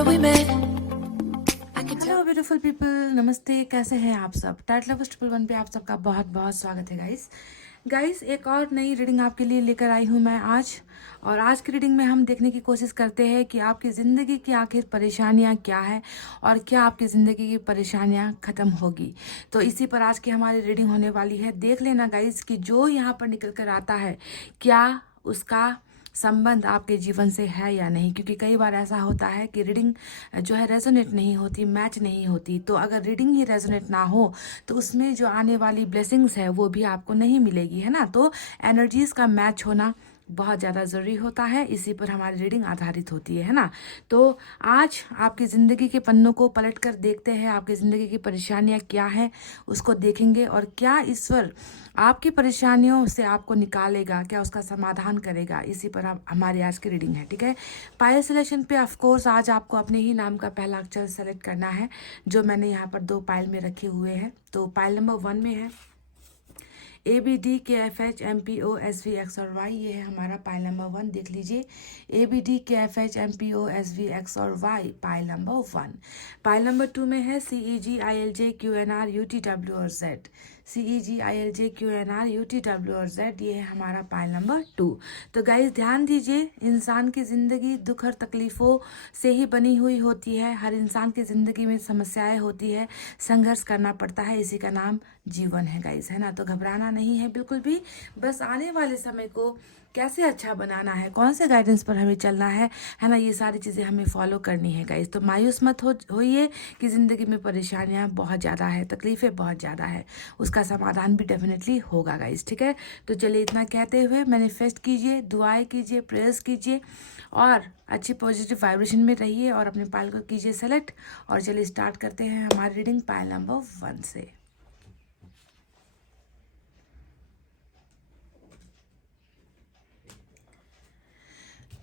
remember we met. Hello beautiful people, नमस्ते। कैसे हैं आप सब? टाइटल लवर्स 111 पे आप सबका बहुत बहुत स्वागत है गाइस। एक और नई रीडिंग आपके लिए लेकर आई हूँ मैं आज। और आज की रीडिंग में हम देखने की कोशिश करते हैं कि आपकी ज़िंदगी की आखिर परेशानियाँ क्या है और क्या आपकी ज़िंदगी की परेशानियाँ ख़त्म होगी। तो इसी पर आज की हमारी रीडिंग होने वाली है। देख लेना गाइस कि जो यहाँ पर निकल कर आता है क्या उसका संबंध आपके जीवन से है या नहीं, क्योंकि कई बार ऐसा होता है कि रीडिंग जो है रेजोनेट नहीं होती, मैच नहीं होती। तो अगर रीडिंग ही रेजोनेट ना हो तो उसमें जो आने वाली ब्लेसिंग्स है वो भी आपको नहीं मिलेगी, है ना। तो एनर्जीज का मैच होना बहुत ज़्यादा ज़रूरी होता है, इसी पर हमारी रीडिंग आधारित होती है ना। तो आज आपकी ज़िंदगी के पन्नों को पलट कर देखते हैं, आपकी ज़िंदगी की परेशानियाँ क्या हैं उसको देखेंगे और क्या ईश्वर आपकी परेशानियों से आपको निकालेगा, क्या उसका समाधान करेगा। इसी पर आप हमारी आज की रीडिंग है, ठीक है। पायल सिलेक्शन पे ऑफ कोर्स आज आपको अपने ही नाम का पहला अक्षर सेलेक्ट करना है, जो मैंने यहाँ पर 2 पायल में रखे हुए हैं। तो पायल नंबर 1 में है ABDKFHMPOSV X और Y। ये है हमारा पाइल नंबर 1, देख लीजिए। ABDKFHMPOSV X और Y, pile number 1। Pile number 2 में है CEGILJQNRUTW और Z। CEGILJQNRUTW और Z, ये है हमारा पाइल नंबर 2। तो गाइस ध्यान दीजिए, इंसान की ज़िंदगी दुख और तकलीफ़ों से ही बनी हुई होती है। हर इंसान की ज़िंदगी में समस्याएं होती है, संघर्ष करना पड़ता है, इसी का नाम जीवन है गाइस, है ना। तो घबराना नहीं है बिल्कुल भी, बस आने वाले समय को कैसे अच्छा बनाना है, कौन से गाइडेंस पर हमें चलना है ना, ये सारी चीज़ें हमें फॉलो करनी है गाइस। तो मायूस मत होइए कि ज़िंदगी में परेशानियाँ बहुत ज़्यादा है, तकलीफ़ें बहुत ज़्यादा है, उसका समाधान भी डेफिनेटली होगा गाइस, ठीक है। तो चलिए इतना कहते हुए मैनिफेस्ट कीजिए, दुआएं कीजिए, प्रेयर्स कीजिए और अच्छी पॉजिटिव वाइब्रेशन में रहिए और अपने पायल को कीजिए सेलेक्ट। और चलिए स्टार्ट करते हैं हमारी रीडिंग पायल नंबर 1 से।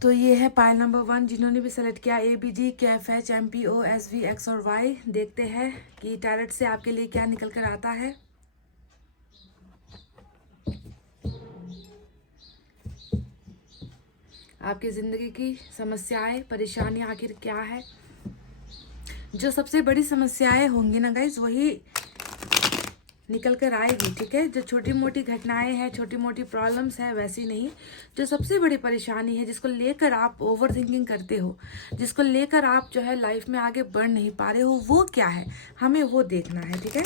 तो ये है पायल नंबर 1। जिन्होंने भी सेलेक्ट किया ABDKFHMPOSV X और Y, देखते हैं कि टैरेट से आपके लिए क्या निकल कर आता है। आपकी ज़िंदगी की समस्याएं, परेशानियां आखिर क्या है। जो सबसे बड़ी समस्याएं होंगी ना गाइज, वही निकल कर आएगी, ठीक है। जो छोटी मोटी घटनाएं हैं, छोटी मोटी प्रॉब्लम्स हैं, वैसी नहीं। जो सबसे बड़ी परेशानी है, जिसको लेकर आप ओवर थिंकिंग करते हो, जिसको लेकर आप जो है लाइफ में आगे बढ़ नहीं पा रहे हो, वो क्या है, हमें वो देखना है, ठीक है।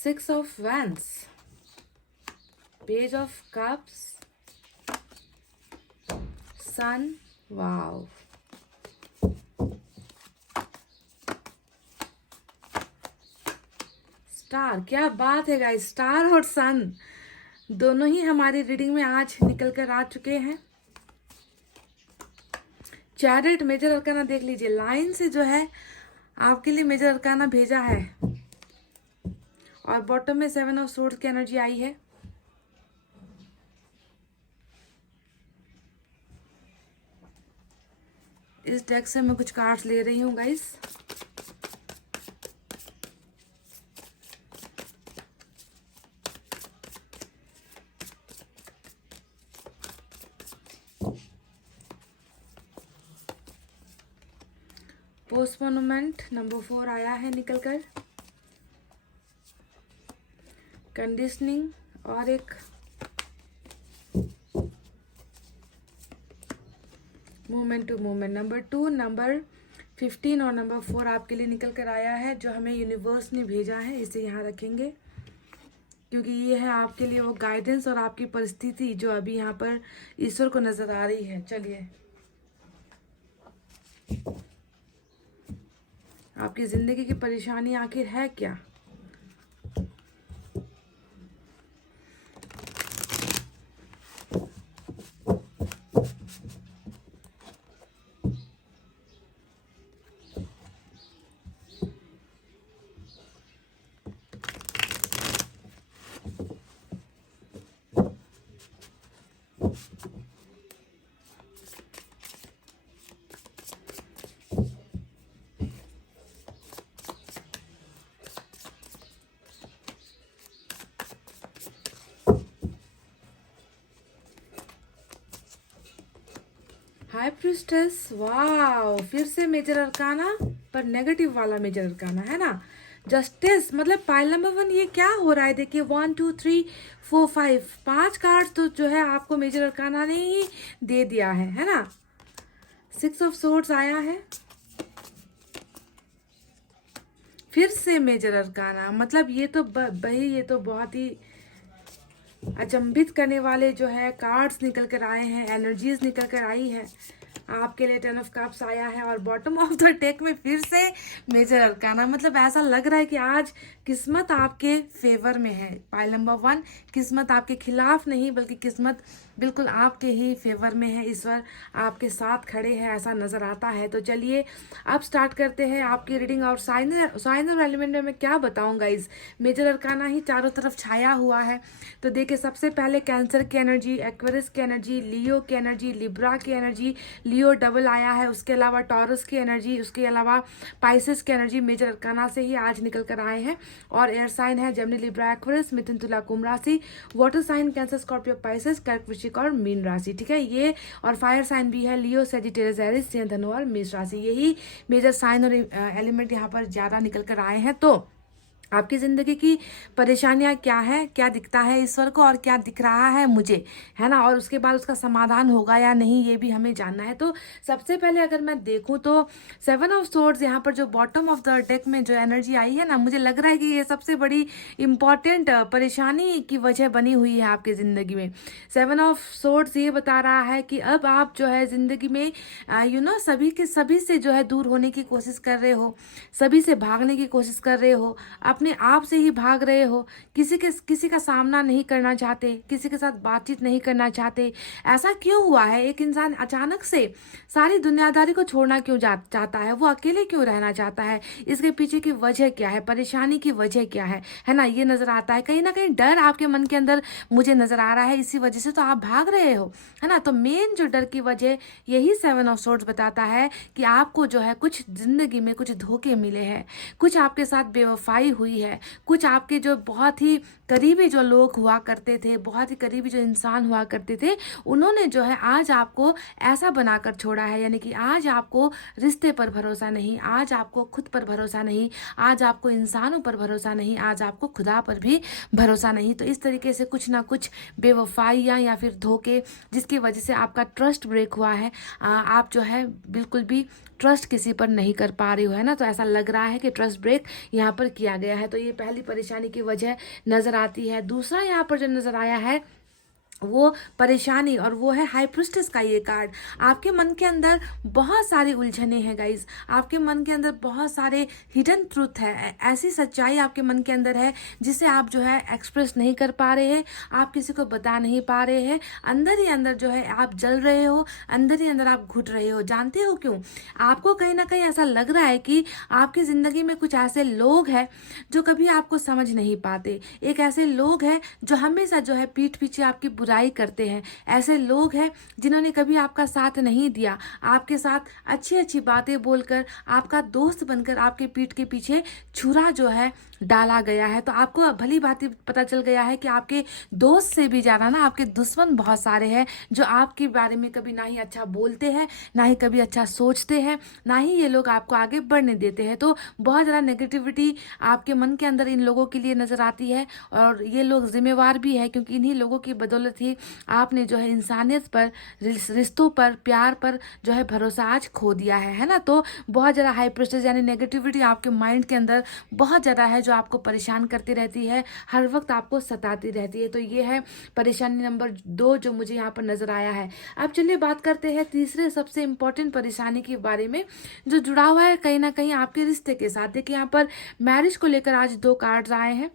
6 of Wands, Page of Cups, Sun, wow, star. क्या बात है गाइस, स्टार और सन दोनों ही हमारी रीडिंग में आज निकल कर आ चुके हैं। चैरियट मेजर अरकाना देख लीजिए, लाइन से जो है आपके लिए मेजर अरकाना भेजा है और बॉटम में 7 ऑफ सोर्ड्स की एनर्जी आई है। इस डेक से मैं कुछ कार्ड्स ले रही हूँ गाइस। पोस्टपोनमेंट नंबर 4 आया है निकलकर, कंडीशनिंग और एक movement to movement. Number 2, number 15 और नंबर 4 आपके लिए निकल कर आया है, जो हमें यूनिवर्स ने भेजा है। इसे यहाँ रखेंगे क्योंकि ये है आपके लिए वो गाइडेंस और आपकी परिस्थिति जो अभी यहाँ पर ईश्वर को नजर आ रही है। चलिए, आपकी जिंदगी की परेशानी आखिर है क्या। हाई प्रिस्टेस, वाओ, फिर से मेजर अरकाना पर नेगेटिव वाला मेजर अरकाना है ना। जस्टिस, मतलब पाइल नंबर 1 ये क्या हो रहा है, देखिए 1 2 3 4 5 5 कार्ड तो जो है आपको मेजर अरकाना ने ही दे दिया है ना। 6 ऑफ सोर्ड्स आया है, फिर से मेजर अरकाना, मतलब ये तो भाई ये तो बहुत ही अचंभित करने वाले जो है कार्ड्स निकल कर आए हैं, एनर्जीज निकल कर आई है आपके लिए। 10 ऑफ कप्स आया है और बॉटम ऑफ द डेक में फिर से मेजर अरकाना, मतलब ऐसा लग रहा है कि आज किस्मत आपके फेवर में है। पाइल नंबर 1, किस्मत आपके खिलाफ नहीं बल्कि किस्मत बिल्कुल आपके ही फेवर में है, ईश्वर आपके साथ खड़े हैं, ऐसा नजर आता है। तो चलिए अब स्टार्ट करते हैं आपकी रीडिंग। और साइन और एलिमेंट में मैं क्या बताऊं गाइज, मेजर अरकाना ही चारों तरफ छाया हुआ है। तो देखिए सबसे पहले कैंसर की एनर्जी, एक्वेरियस की एनर्जी, लियो की एनर्जी, लिब्रा की एनर्जी, लियो डबल आया है, उसके अलावा टॉरस की एनर्जी, उसके अलावा पाइसेस की एनर्जी मेजर अरकाना से ही आज निकल कर आए हैं। और एयर साइन है जेमिनी, लिब्रा, एक्वेरियस, मिथुन, तुला, कुंभ राशि, water sign cancer, Scorpio, Pisces, कर्क, वृश्चिक और मीन राशि, ठीक है ये। और फायर साइन भी है लियो, सेजिटेरियस, एरिस, सिंह, धनु और मेष राशि। यही मेजर साइन और एलिमेंट यहाँ पर ज्यादा निकल कर आए हैं। तो आपकी ज़िंदगी की परेशानियां क्या है, क्या दिखता है ईश्वर को और क्या दिख रहा है मुझे, है ना, और उसके बाद उसका समाधान होगा या नहीं ये भी हमें जानना है। तो सबसे पहले अगर मैं देखूं तो 7 ऑफ सोर्ड्स यहाँ पर जो बॉटम ऑफ द डेक में जो एनर्जी आई है ना, मुझे लग रहा है कि ये सबसे बड़ी इंपॉर्टेंट परेशानी की वजह बनी हुई है आपकी ज़िंदगी में। 7 ऑफ सोर्ड्स ये बता रहा है कि अब आप जो है ज़िंदगी में सभी से जो है दूर होने की कोशिश कर रहे हो, सभी से भागने की कोशिश कर रहे हो, अपने आप से ही भाग रहे हो, किसी का सामना नहीं करना चाहते, किसी के साथ बातचीत नहीं करना चाहते। ऐसा क्यों हुआ है, एक इंसान अचानक से सारी दुनियादारी को छोड़ना क्यों चाहता है, वो अकेले क्यों रहना चाहता है, इसके पीछे की वजह क्या है, परेशानी की वजह क्या है ना, ये नजर आता है। कहीं ना कहीं डर आपके मन के अंदर मुझे नजर आ रहा है, इसी वजह से तो आप भाग रहे हो, है ना। तो मेन जो डर की वजह यही 7 ऑफ सोर्ड्स बताता है कि आपको जो है कुछ जिंदगी में कुछ धोखे मिले हैं, कुछ आपके साथ बेवफाई हुई है, कुछ आपके जो बहुत ही करीबी जो लोग हुआ करते थे, बहुत ही करीबी जो इंसान हुआ करते थे, उन्होंने जो है आज आपको ऐसा बनाकर छोड़ा है। यानी कि आज आपको रिश्ते पर भरोसा नहीं, आज आपको खुद पर भरोसा नहीं, आज आपको इंसानों पर भरोसा नहीं, आज आपको खुदा पर भी भरोसा नहीं। तो इस तरीके से कुछ ना कुछ बेवफाइयाँ या फिर धोखे जिसकी वजह से आपका ट्रस्ट ब्रेक हुआ है, आप जो है बिल्कुल भी ट्रस्ट किसी पर नहीं कर पा रही हो, है ना। तो ऐसा लग रहा है कि ट्रस्ट ब्रेक यहाँ पर किया गया है। तो ये पहली परेशानी की वजह नजर आती है। दूसरा यहाँ पर जो नजर आया है वो परेशानी, और वो है हाई प्रिस्टेस का ये कार्ड। आपके मन के अंदर बहुत सारी उलझने हैं गाइज, आपके मन के अंदर बहुत सारे हिडन ट्रूथ है, ऐसी सच्चाई आपके मन के अंदर है जिसे आप जो है एक्सप्रेस नहीं कर पा रहे हैं, आप किसी को बता नहीं पा रहे हैं। अंदर ही अंदर जो है आप जल रहे हो, अंदर ही अंदर आप घुट रहे हो। जानते हो क्यों? आपको कहीं ना कहीं ऐसा लग रहा है कि आपकी जिंदगी में कुछ ऐसे लोग हैं जो कभी आपको समझ नहीं पाते, एक ऐसे लोग हैं जो हमेशा जो है पीठ पीछे आपकी बुराई करते हैं, ऐसे लोग हैं जिन्होंने कभी आपका साथ नहीं दिया, आपके साथ अच्छी अच्छी बातें बोलकर आपका दोस्त बनकर आपके पीठ के पीछे छुरा जो है डाला गया है। तो आपको भली बात पता चल गया है कि आपके दोस्त से भी ज्यादा ना आपके दुश्मन बहुत सारे हैं जो आपके बारे में कभी ना ही अच्छा बोलते हैं, ना ही कभी अच्छा सोचते हैं, ना ही ये लोग आपको आगे बढ़ने देते हैं। तो बहुत ज़्यादा नेगेटिविटी आपके मन के अंदर इन लोगों के लिए नजर आती है, और ये लोग जिम्मेवार भी है क्योंकि इन्हीं लोगों की बदौलत ही आपने जो है इंसानियत पर, रिश्तों पर, प्यार पर जो है भरोसा आज खो दिया है ना। तो बहुत ज़्यादा हाई प्रेशर यानी नेगेटिविटी आपके माइंड के अंदर बहुत ज़्यादा है जो आपको परेशान करती रहती है, हर वक्त आपको सताती रहती है। तो ये है परेशानी नंबर 2 जो मुझे यहाँ पर नजर आया है। अब चलिए बात करते हैं तीसरे सबसे इंपॉर्टेंट परेशानी के बारे में जो जुड़ा हुआ है कहीं ना कहीं आपके रिश्ते के साथ। देखिए यहाँ पर मैरिज को लेकर आज 2 कार्ड्स आए हैं।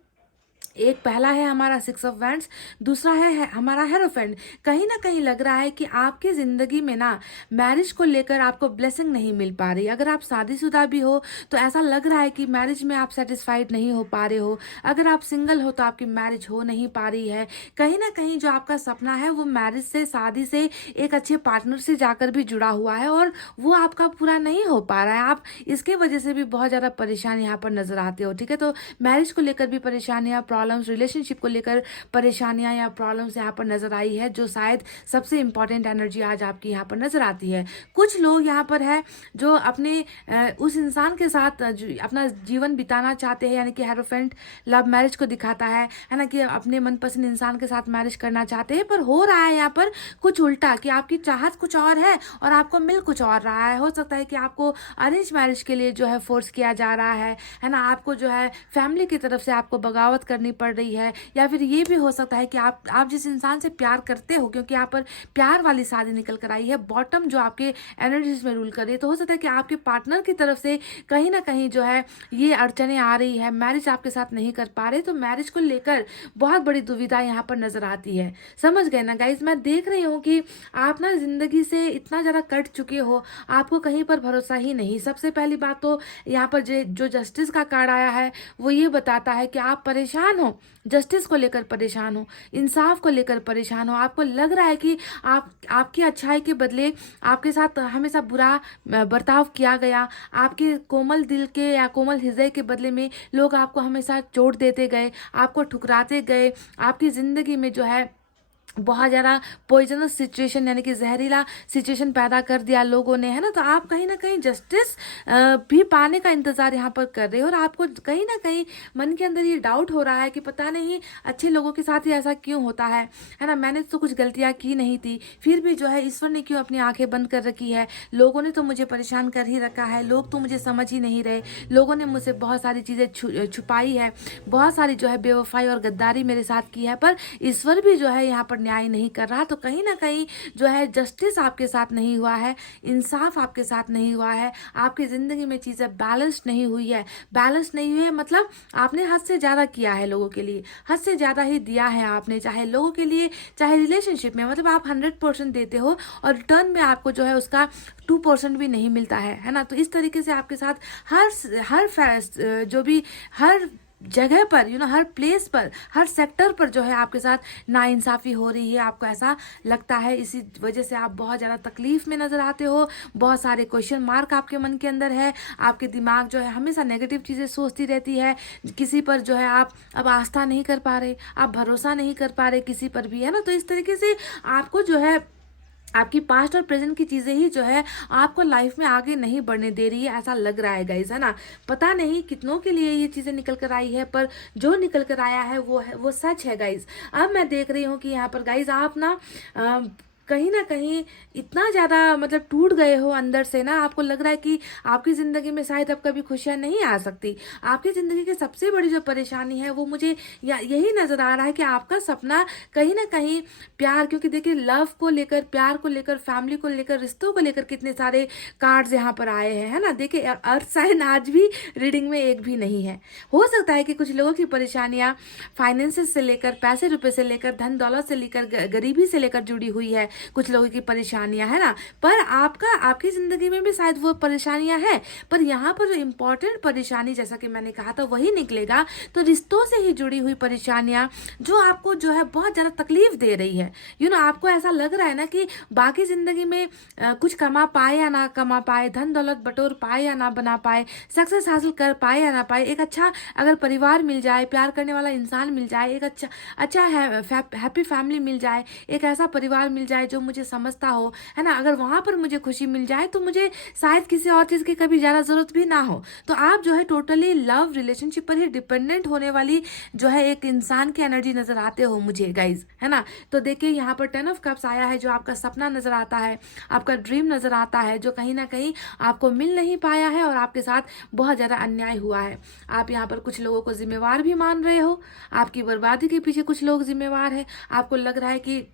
एक पहला है हमारा 6 ऑफ वैंड्स, दूसरा है हमारा हेरोफेंट। कहीं ना कहीं लग रहा है कि आपकी जिंदगी में ना मैरिज को लेकर आपको ब्लेसिंग नहीं मिल पा रही। अगर आप शादीशुदा भी हो तो ऐसा लग रहा है कि मैरिज में आप सेटिस्फाइड नहीं हो पा रहे हो। अगर आप सिंगल हो तो आपकी मैरिज हो नहीं पा रही है। कहीं ना कहीं जो आपका सपना है वो मैरिज से, शादी से, एक अच्छे पार्टनर से जाकर भी जुड़ा हुआ है और वो आपका पूरा नहीं हो पा रहा है। आप इसके वजह से भी बहुत ज़्यादा परेशान यहाँ पर नजर आते हो, ठीक है। तो मैरिज को लेकर भी परेशानियाँ, प्रॉब्लम्स, रिलेशनशिप को लेकर परेशानियां या प्रॉब्लम्स यहाँ पर नजर आई है, जो शायद सबसे इंपॉर्टेंट एनर्जी आज आपकी यहाँ पर नजर आती है। कुछ लोग यहाँ पर है जो अपने उस इंसान के साथ अपना जीवन बिताना चाहते हैं, यानी कि हेरोफेंट लव मैरिज को दिखाता है ना, कि अपने मनपसंद इंसान के साथ मैरिज करना चाहते हैं, पर हो रहा है यहाँ पर कुछ उल्टा, कि आपकी चाहत कुछ और है और आपको मिल कुछ और रहा है। हो सकता है कि आपको अरेंज मैरिज के लिए जो है फोर्स किया जा रहा है ना, आपको जो है फैमिली की तरफ से आपको बगावत करनी पड़ रही है, या फिर ये भी हो सकता है कि आप जिस इंसान से प्यार करते हो, क्योंकि यहाँ पर प्यार वाली शादी निकल कर आई है, बॉटम जो आपके एनर्जीज में रूल कर रही है, तो हो सकता है कि आपके पार्टनर की तरफ से कहीं ना कहीं जो है ये अड़चने आ रही है, मैरिज आपके साथ नहीं कर पा रहे, तो मैरिज को लेकर बहुत बड़ी दुविधा यहाँ पर नजर आती है। समझ गए ना गाइज? मैं देख रही हूँ कि आप ना जिंदगी से इतना ज्यादा कट चुके हो, आपको कहीं पर भरोसा ही नहीं। सबसे पहली बात तो यहाँ पर जो जस्टिस का कार्ड आया है वो ये बताता है कि आप परेशान हो, जस्टिस को लेकर परेशान हो, इंसाफ को लेकर परेशान हो। आपको लग रहा है कि आपकी अच्छाई के बदले आपके साथ हमेशा बुरा बर्ताव किया गया, आपके कोमल दिल के या कोमल हृदय के बदले में लोग आपको हमेशा चोट देते गए, आपको ठुकराते गए, आपकी जिंदगी में जो है बहुत ज़्यादा पॉइजनस सिचुएशन यानी कि जहरीला सिचुएशन पैदा कर दिया लोगों ने, है ना। तो आप कहीं ना कहीं जस्टिस भी पाने का इंतजार यहाँ पर कर रहे हो, और आपको कहीं ना कहीं मन के अंदर ये डाउट हो रहा है कि पता नहीं अच्छे लोगों के साथ ही ऐसा क्यों होता है ना। मैंने तो कुछ गलतियाँ की नहीं थी, फिर भी जो है ईश्वर ने क्यों अपनी आंखें बंद कर रखी है, लोगों ने तो मुझे परेशान कर ही रखा है, लोग तो मुझे समझ ही नहीं रहे, लोगों ने मुझसे बहुत सारी चीज़ें छुपाई है, बहुत सारी जो है बेवफाई और गद्दारी मेरे साथ की है, पर ईश्वर भी जो है यहाँ पर न्याय नहीं कर रहा। तो कहीं ना कहीं जो है जस्टिस आपके साथ नहीं हुआ है, इंसाफ आपके साथ नहीं हुआ है, आपकी जिंदगी में चीजें बैलेंस नहीं हुई है। बैलेंस नहीं हुई है मतलब आपने हद से ज्यादा किया है लोगों के लिए, हद से ज्यादा ही दिया है आपने, चाहे लोगों के लिए चाहे रिलेशनशिप में, मतलब आप 100% देते हो और रिटर्न में आपको जो है उसका 2% भी नहीं मिलता है ना। तो इस तरीके से आपके साथ हर जगह पर हर प्लेस पर, हर सेक्टर पर जो है आपके साथ नाइंसाफी हो रही है, आपको ऐसा लगता है। इसी वजह से आप बहुत ज़्यादा तकलीफ में नज़र आते हो, बहुत सारे क्वेश्चन मार्क आपके मन के अंदर है, आपके दिमाग जो है हमेशा नेगेटिव चीज़ें सोचती रहती है, किसी पर जो है आप अब आस्था नहीं कर पा रहे, आप भरोसा नहीं कर पा रहे किसी पर भी, है ना। तो इस तरीके से आपको जो है आपकी पास्ट और प्रेजेंट की चीज़ें ही जो है आपको लाइफ में आगे नहीं बढ़ने दे रही है, ऐसा लग रहा है गाइस, है ना। पता नहीं कितनों के लिए ये चीज़ें निकल कर आई है, पर जो निकल कर आया है वो सच है गाइस। अब मैं देख रही हूँ कि यहाँ पर गाइस आप ना कहीं ना कहीं इतना ज़्यादा मतलब टूट गए हो अंदर से ना, आपको लग रहा है कि आपकी ज़िंदगी में शायद अब कभी खुशियाँ नहीं आ सकती। आपकी ज़िंदगी की सबसे बड़ी जो परेशानी है वो मुझे यही नज़र आ रहा है कि आपका सपना कहीं ना कहीं प्यार, क्योंकि देखिए लव को लेकर, प्यार को लेकर, फैमिली को लेकर, रिश्तों को लेकर कितने सारे कार्ड्स यहाँ पर आए हैं, है ना। देखिए अर्थ साइन आज भी रीडिंग में एक भी नहीं है। हो सकता है कि कुछ लोगों की परेशानियाँ फाइनेंसेस से लेकर, पैसे रुपए से लेकर, धन दौलत से लेकर, गरीबी से लेकर जुड़ी हुई है, कुछ लोगों की परेशानियां, है ना। पर आपकी जिंदगी में भी शायद वो परेशानियां हैं, पर यहाँ पर जो इम्पोर्टेंट परेशानी, जैसा कि मैंने कहा था, वही निकलेगा। तो रिश्तों से ही जुड़ी हुई परेशानियां जो आपको जो है बहुत ज्यादा तकलीफ दे रही है, आपको ऐसा लग रहा है ना कि बाकी जिंदगी में कुछ कमा पाए या ना कमा पाए, धन दौलत बटोर पाए या ना बना पाए, सक्सेस हासिल कर पाए या ना पाए, एक अच्छा अगर परिवार मिल जाए, प्यार करने वाला इंसान मिल जाए, एक अच्छा हैप्पी फैमिली मिल जाए, एक ऐसा परिवार मिल जाए जो मुझे समझता हो, है ना, अगर वहां पर मुझे खुशी मिल जाए तो मुझे शायद किसी और चीज की कभी ज्यादा जरूरत भी ना हो। तो आप जो है टोटली लव रिलेशनशिप पर ही डिपेंडेंट होने वाली जो है एक इंसान की एनर्जी नजर आते हो मुझे गाइज, है ना। तो देखिए यहाँ पर 10 ऑफ कप्स आया है, जो आपका सपना नजर आता है, आपका ड्रीम नजर आता है, जो कहीं ना कहीं आपको मिल नहीं पाया है और आपके साथ बहुत ज्यादा अन्याय हुआ है। आप यहाँ पर कुछ लोगों को जिम्मेवार भी मान रहे हो, आपकी बर्बादी के पीछे कुछ लोग जिम्मेवार है। आपको लग रहा है कि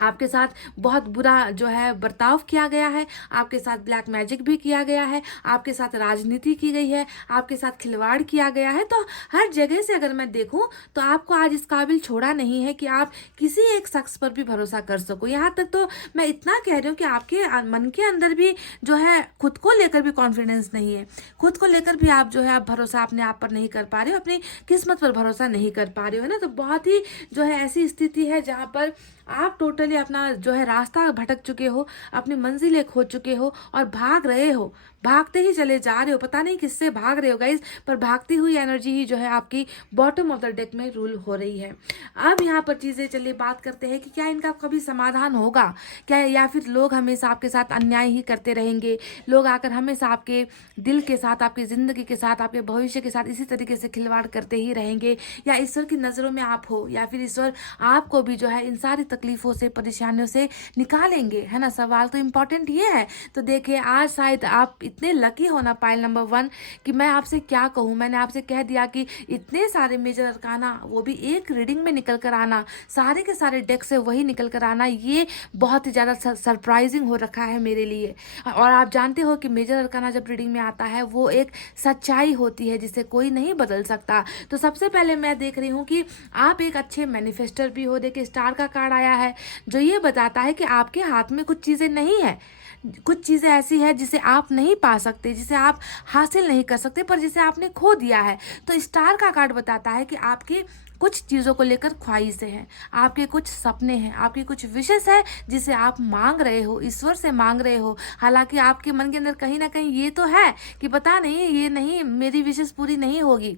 आपके साथ बहुत बुरा जो है बर्ताव किया गया है, आपके साथ ब्लैक मैजिक भी किया गया है, आपके साथ राजनीति की गई है, आपके साथ खिलवाड़ किया गया है। तो हर जगह से अगर मैं देखूं तो आपको आज इस काबिल छोड़ा नहीं है कि आप किसी एक शख्स पर भी भरोसा कर सको। यहाँ तक तो मैं इतना कह रही हूँ कि आपके मन के अंदर भी जो है खुद को लेकर भी कॉन्फिडेंस नहीं है, खुद को लेकर भी आप जो है आप भरोसा अपने आप पर नहीं कर पा रहे हो, अपनी किस्मत पर भरोसा नहीं कर पा रहे हो, है ना। तो बहुत ही जो है ऐसी स्थिति है जहाँ पर आप टोटली अपना जो है रास्ता भटक चुके हो, अपनी मंजिलें खो चुके हो और भाग रहे हो, भागते ही चले जा रहे हो, पता नहीं किससे भाग रहे हो गाइज, पर भागती हुई एनर्जी ही जो है आपकी बॉटम ऑफ द डेक में रूल हो रही है। अब यहाँ पर चीजें चलिए बात करते हैं कि क्या इनका कभी समाधान होगा क्या, या फिर लोग हमेशा आपके साथ अन्याय ही करते रहेंगे, लोग आकर हमेशा आपके दिल के साथ, आपकी जिंदगी के साथ, आपके भविष्य के साथ इसी तरीके से खिलवाड़ करते ही रहेंगे, या ईश्वर की नजरों में आप हो, या फिर ईश्वर आपको भी जो है इन सारी तकलीफों से, परेशानियों से निकालेंगे, है ना। सवाल तो इम्पोर्टेंट ये है। तो देखिए आज शायद आप इतने लकी हो ना पाइल नंबर 1 कि मैं आपसे क्या कहूँ, मैंने आपसे कह दिया कि इतने सारे मेजर अरकाना, वो भी एक रीडिंग में निकल कर आना, सारे के सारे डेक से वही निकल कर आना, ये बहुत ही ज़्यादा सरप्राइजिंग हो रखा है मेरे लिए। और आप जानते हो कि मेजर अरकाना जब रीडिंग में आता है वो एक सच्चाई होती है जिसे कोई नहीं बदल सकता। तो सबसे पहले मैं देख रही हूँ कि आप एक अच्छे मैनिफेस्टर भी हो। देखिए स्टार का कार्ड आया है जो ये बताता है कि आपके हाथ में कुछ चीज़ें नहीं है, कुछ चीज़ें ऐसी है जिसे आप नहीं पा सकते, जिसे आप हासिल नहीं कर सकते, पर जिसे आपने खो दिया है। तो स्टार का कार्ड बताता है कि आपके कुछ चीज़ों को लेकर ख्वाहिशें हैं, आपके कुछ सपने हैं, आपकी कुछ विशेष है जिसे आप मांग रहे हो, ईश्वर से मांग रहे हो। हालांकि आपके मन के अंदर कहीं ना कहीं ये तो है कि पता नहीं, ये नहीं, मेरी विशेष पूरी नहीं होगी।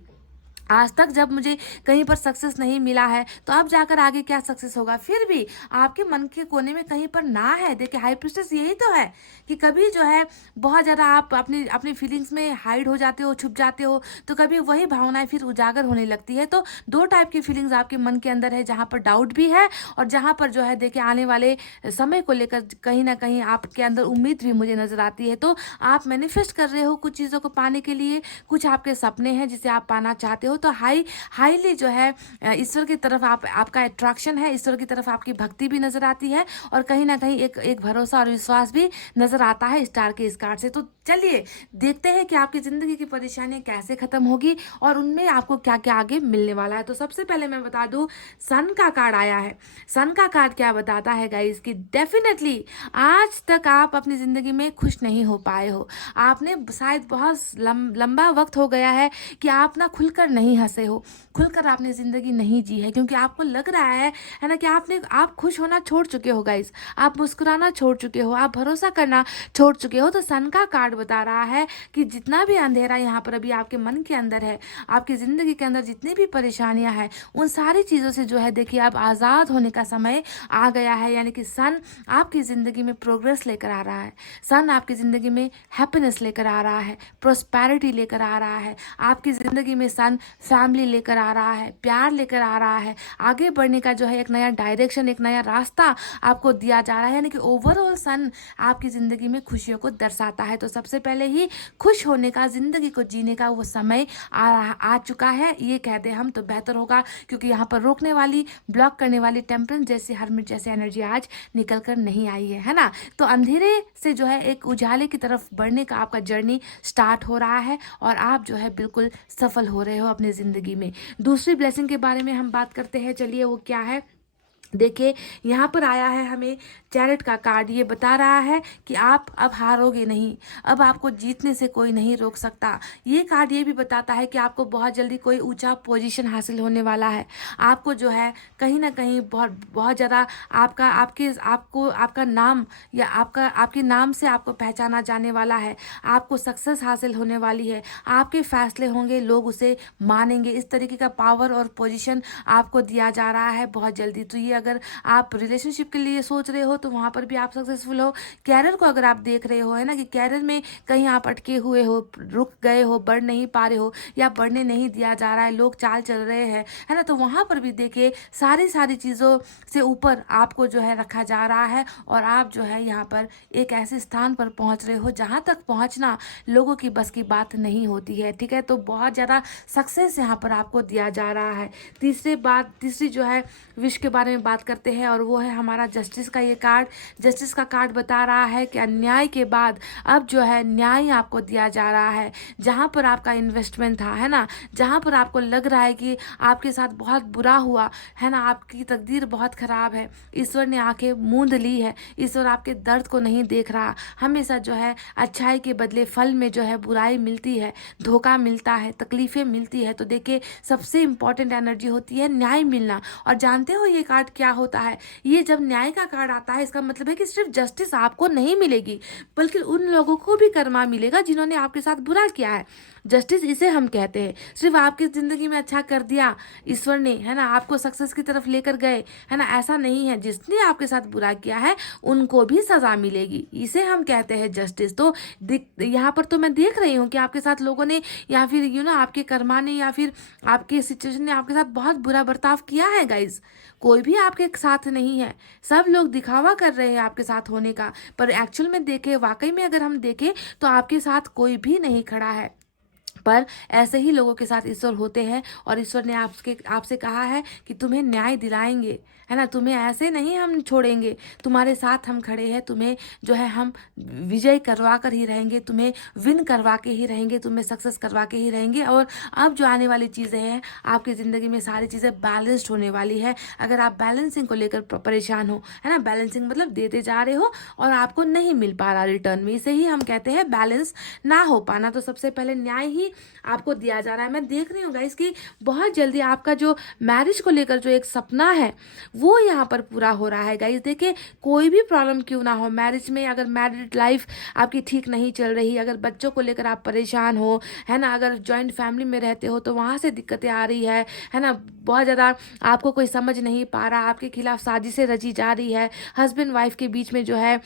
आज तक जब मुझे कहीं पर सक्सेस नहीं मिला है तो अब जाकर आगे क्या सक्सेस होगा, फिर भी आपके मन के कोने में कहीं पर ना है। देखिए हाई प्रीस्टेस यही तो है कि कभी जो है बहुत ज़्यादा आप अपनी अपनी फीलिंग्स में हाइड हो जाते हो, छुप जाते हो, तो कभी वही भावनाएं फिर उजागर होने लगती है। तो दो टाइप की फीलिंग्स आपके मन के अंदर है, जहाँ पर डाउट भी है और जहाँ पर जो है देखिए आने वाले समय को लेकर कहीं ना कहीं आपके अंदर उम्मीद भी मुझे नजर आती है। तो आप मैनिफेस्ट कर रहे हो कुछ चीज़ों को पाने के लिए, कुछ आपके सपने हैं जिसे आप पाना चाहते हो। तो हाईली जो है ईश्वर की तरफ आपका अट्रैक्शन है, ईश्वर की तरफ आपकी भक्ति भी नजर आती है और कहीं ना कहीं एक भरोसा और विश्वास भी नजर आता है स्टार के इस कार्ड से। तो चलिए देखते हैं कि आपकी जिंदगी की परेशानियां कैसे खत्म होगी और उनमें आपको क्या क्या आगे मिलने वाला है। तो सबसे पहले मैं बता दूं, सन का कार्ड आया है। सन का कार्ड क्या बताता है गाइस कि डेफिनेटली आज तक आप अपनी जिंदगी में खुश नहीं हो पाए हो। आपने शायद बहुत लंबा वक्त हो गया है कि आप ना खुलकर नहीं हंसे हो, खुलकर आपने जिंदगी नहीं जी है, क्योंकि आपको लग रहा है ना कि आप खुश होना छोड़ चुके हो गाइस, आप मुस्कुराना छोड़ चुके हो, आप भरोसा करना छोड़ चुके हो। तो सन का कार्ड बता रहा है कि जितना भी अंधेरा यहाँ पर अभी आपके मन के अंदर है, आपकी जिंदगी के अंदर जितनी भी परेशानियां हैं, उन सारी चीजों से जो है देखिए अब आजाद होने का समय आ गया है। यानी कि सन आपकी जिंदगी में प्रोग्रेस लेकर आ रहा है, सन आपकी जिंदगी में हैप्पीनेस लेकर आ रहा है, प्रोस्पेरिटी लेकर आ रहा है आपकी जिंदगी में। सन फैमिली लेकर आ रहा है, प्यार लेकर आ रहा है, आगे बढ़ने का जो है एक नया डायरेक्शन, एक नया रास्ता आपको दिया जा रहा है। यानी कि ओवरऑल सन आपकी जिंदगी में खुशियों को दर्शाता है। तो सबसे पहले ही खुश होने का, जिंदगी को जीने का वो समय आ चुका है, ये कहते हैं हम तो बेहतर होगा, क्योंकि यहाँ पर रोकने वाली, ब्लॉक करने वाली टेम्परेंस जैसी, हरमिट जैसी एनर्जी आज निकल कर नहीं आई है ना। तो अंधेरे से जो है एक उजाले की तरफ बढ़ने का आपका जर्नी स्टार्ट हो रहा है और आप जो है बिल्कुल सफल हो रहे हो अपनी जिंदगी में। दूसरी ब्लेसिंग के बारे में हम बात करते हैं, चलिए वो क्या है। देखिए यहाँ पर आया है हमें चैरिट का कार्ड, ये बता रहा है कि आप अब हारोगे नहीं, अब आपको जीतने से कोई नहीं रोक सकता। ये कार्ड ये भी बताता है कि आपको बहुत जल्दी कोई ऊंचा पोजीशन हासिल होने वाला है। आपको जो है कहीं ना कहीं बहुत बहुत ज़्यादा आपका नाम या आपके नाम से आपको पहचाना जाने वाला है, आपको सक्सेस हासिल होने वाली है, आपके फैसले होंगे, लोग उसे मानेंगे, इस तरीके का पावर और पोजीशन आपको दिया जा रहा है बहुत जल्दी। तो ये अगर आप रिलेशनशिप के लिए सोच रहे हो तो वहाँ पर भी आप सक्सेसफुल हो। कैरियर को अगर आप देख रहे हो, है ना, कि कैरियर में कहीं आप अटके हुए हो, रुक गए हो, बढ़ नहीं पा रहे हो या बढ़ने नहीं दिया जा रहा है, लोग चाल चल रहे हैं, है ना, तो वहाँ पर भी देखिए सारी चीज़ों से ऊपर आपको जो है रखा जा रहा है और आप जो है यहाँ पर एक ऐसे स्थान पर पहुँच रहे हो जहाँ तक पहुँचना लोगों की बस की बात नहीं होती है। ठीक है, तो बहुत ज़्यादा सक्सेस यहाँ पर आपको दिया जा रहा है। तीसरी जो है विश के बारे में बात करते हैं और वो है हमारा जस्टिस का ये कार्ड। जस्टिस का कार्ड बता रहा है कि अन्याय के बाद अब जो है न्याय आपको दिया जा रहा है। जहाँ पर आपका इन्वेस्टमेंट था, है ना, जहाँ पर आपको लग रहा है कि आपके साथ बहुत बुरा हुआ है ना, आपकी तकदीर बहुत खराब है, ईश्वर ने आंखें मूंद ली है, ईश्वर आपके दर्द को नहीं देख रहा। हमेशा जो है अच्छाई के बदले फल में जो है बुराई मिलती है, धोखा मिलता है, तकलीफें मिलती है। तो देखिए सबसे इम्पोर्टेंट एनर्जी होती है न्याय मिलना। और जानते हो ये कार्ड क्या होता है, ये जब न्याय का कार्ड आता है इसका मतलब है कि सिर्फ जस्टिस आपको नहीं मिलेगी बल्कि उन लोगों को भी कर्मा मिलेगा जिन्होंने आपके साथ बुरा किया है। जस्टिस इसे हम कहते हैं। सिर्फ आपकी जिंदगी में अच्छा कर दिया ईश्वर ने, है ना, आपको सक्सेस की तरफ लेकर गए, है ना, ऐसा नहीं है। जिसने आपके साथ बुरा किया है उनको भी सजा मिलेगी, इसे हम कहते हैं जस्टिस। तो यहाँ पर तो मैं देख रही हूँ कि आपके साथ लोगों ने या फिर आपके कर्मा ने या फिर आपके सिचुएशन ने आपके साथ बहुत बुरा बर्ताव किया है गाइज। कोई भी आपके साथ नहीं है, सब लोग दिखावा कर रहे हैं आपके साथ होने का, पर एक्चुअल में देखे, वाकई में अगर हम देखें तो आपके साथ कोई भी नहीं खड़ा है। पर ऐसे ही लोगों के साथ ईश्वर होते हैं और ईश्वर ने आपसे कहा है कि तुम्हें न्याय दिलाएंगे, है ना, तुम्हें ऐसे नहीं हम छोड़ेंगे, तुम्हारे साथ हम खड़े हैं, तुम्हें जो है हम विजय करवा कर ही रहेंगे, तुम्हें विन करवा के ही रहेंगे, तुम्हें सक्सेस करवा के ही रहेंगे। और अब जो आने वाली चीज़ें हैं आपकी ज़िंदगी में सारी चीज़ें बैलेंस्ड होने वाली है। अगर आप बैलेंसिंग को लेकर परेशान हो, है ना, बैलेंसिंग मतलब देते जा रहे हो और आपको नहीं मिल पा रहा रिटर्न में, इसे ही हम कहते हैं बैलेंस ना हो पाना। तो सबसे पहले न्याय ही आपको दिया जा रहा है। मैं देख रही हूँ गाइस कि बहुत जल्दी आपका जो मैरिज को लेकर जो एक सपना है वो यहाँ पर पूरा हो रहा है गाइस। देखिए, कोई भी प्रॉब्लम क्यों ना हो मैरिज में, अगर मैरिड लाइफ आपकी ठीक नहीं चल रही, अगर बच्चों को लेकर आप परेशान हो, है ना, अगर जॉइंट फैमिली में रहते हो तो वहाँ से दिक्कतें आ रही है ना, बहुत ज़्यादा आपको कोई समझ नहीं पा रहा, आपके खिलाफ साजिशें रची जा रही है, हस्बैंड वाइफ के बीच में जो है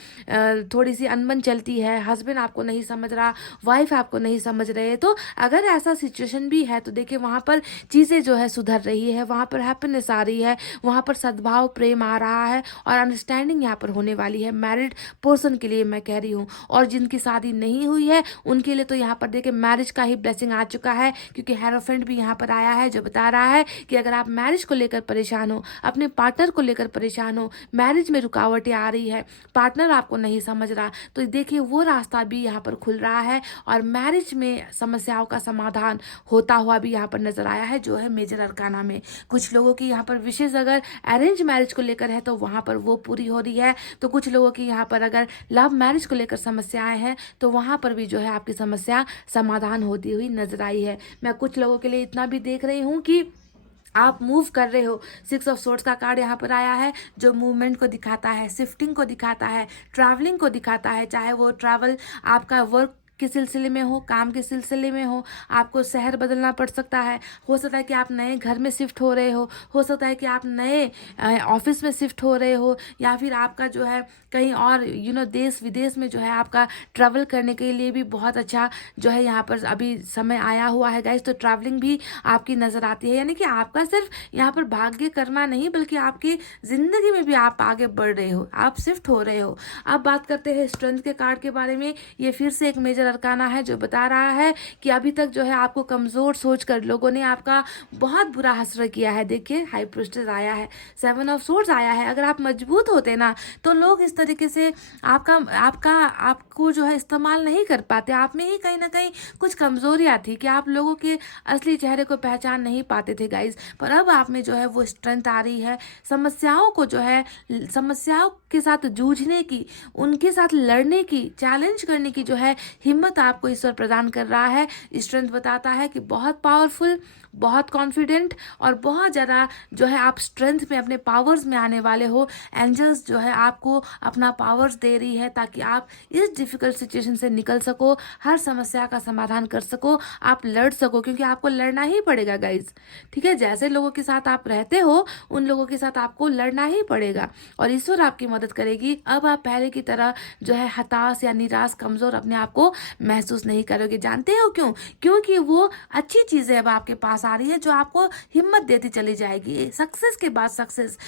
थोड़ी सी अनबन चलती है, हस्बैंड आपको नहीं समझ रहा, वाइफ आपको नहीं समझ रहे, तो अगर ऐसा सिचुएशन भी है तो देखिए वहाँ पर चीज़ें जो है सुधर रही है, वहाँ पर हैप्पीनेस आ रही है, वहाँ पर सद्भाव प्रेम आ रहा है और अंडरस्टैंडिंग यहाँ पर होने वाली है मैरिड पर्सन के लिए मैं कह रही हूँ। और जिनकी शादी नहीं हुई है उनके लिए तो यहाँ पर देखिए मैरिज का ही ब्लेसिंग आ चुका है, क्योंकि हेरोफेंट भी यहाँ पर आया है जो बता रहा है कि अगर आप मैरिज को लेकर परेशान हो, अपने पार्टनर को लेकर परेशान हो, मैरिज में रुकावटें आ रही है, पार्टनर आपको नहीं समझ रहा, तो देखिए वो रास्ता भी यहाँ पर खुल रहा है और मैरिज में समस्याओं का समाधान होता हुआ भी यहाँ पर नजर आया है, जो है मेजर अरकाना में। कुछ लोगों की यहाँ पर विशेष अगर अरेंज मैरिज को लेकर है तो वहाँ पर वो पूरी हो रही है, तो कुछ लोगों की यहाँ पर अगर लव मैरिज को लेकर समस्याएं हैं तो वहाँ पर भी जो है आपकी समस्या समाधान होती हुई नजर आई है। मैं कुछ लोगों के लिए इतना भी देख रही हूँ कि आप मूव कर रहे हो, 6 ऑफ सोर्ड्स का कार्ड यहाँ पर आया है जो मूवमेंट को दिखाता है, शिफ्टिंग को दिखाता है, ट्रैवलिंग को दिखाता है, चाहे वो ट्रैवल आपका वर्क के सिलसिले में हो, काम के सिलसिले में हो, आपको शहर बदलना पड़ सकता है, हो सकता है कि आप नए घर में शिफ्ट हो रहे हो सकता है कि आप नए ऑफिस में शिफ्ट हो रहे हो, या फिर आपका जो है कहीं और देश विदेश में जो है आपका ट्रैवल करने के लिए भी बहुत अच्छा जो है यहाँ पर अभी समय आया हुआ है गाइस। तो ट्रैवलिंग भी आपकी नज़र आती है, यानी कि आपका सिर्फ यहाँ पर भाग्य कर्मा नहीं बल्कि आपकी ज़िंदगी में भी आप आगे बढ़ रहे हो, आप शिफ्ट हो रहे हो। अब बात करते हैं स्ट्रेंथ के कार्ड के बारे में। ये फिर से एक मेजर अरकाना है जो बता रहा है कि अभी तक जो है आपको कमजोर सोचकर लोगों ने आपका बहुत बुरा हसर किया है। देखिए हाई प्रीस्टेस आया है, 7 ऑफ सोर्ड्स आया है। अगर आप मजबूत होते ना तो लोग इस तरीके से आपको जो है इस्तेमाल नहीं कर पाते। आप में ही कहीं ना कहीं कुछ कमजोरियां थी कि आप लोगों के असली चेहरे को पहचान नहीं पाते थे गाइज, पर अब आप में जो है वो स्ट्रेंथ आ रही है। समस्याओं को जो है समस्याओं के साथ जूझने की, उनके साथ लड़ने की, चैलेंज करने की जो है हिम्मत आपको ईश्वर प्रदान कर रहा है। स्ट्रेंथ बताता है कि बहुत पावरफुल, बहुत कॉन्फिडेंट और बहुत ज़्यादा जो है आप स्ट्रेंथ में अपने पावर्स में आने वाले हो। एंजल्स जो है आपको अपना पावर्स दे रही है ताकि आप इस डिफिकल्ट सिचुएशन से निकल सको, हर समस्या का समाधान कर सको, आप लड़ सको, क्योंकि आपको लड़ना ही पड़ेगा गाइज। ठीक है, जैसे लोगों के साथ आप रहते हो उन लोगों के साथ आपको लड़ना ही पड़ेगा और ईश्वर आपकी मदद करेगी। अब आप पहले की तरह जो है हताश या निराश, कमजोर अपने आप को महसूस नहीं करोगे। जानते हो क्यों? क्योंकि वो अच्छी चीजें अब आपके पास आ रही है जो आपको हिम्मत देती चली जाएगी। सक्सेस के बाद सक्सेस,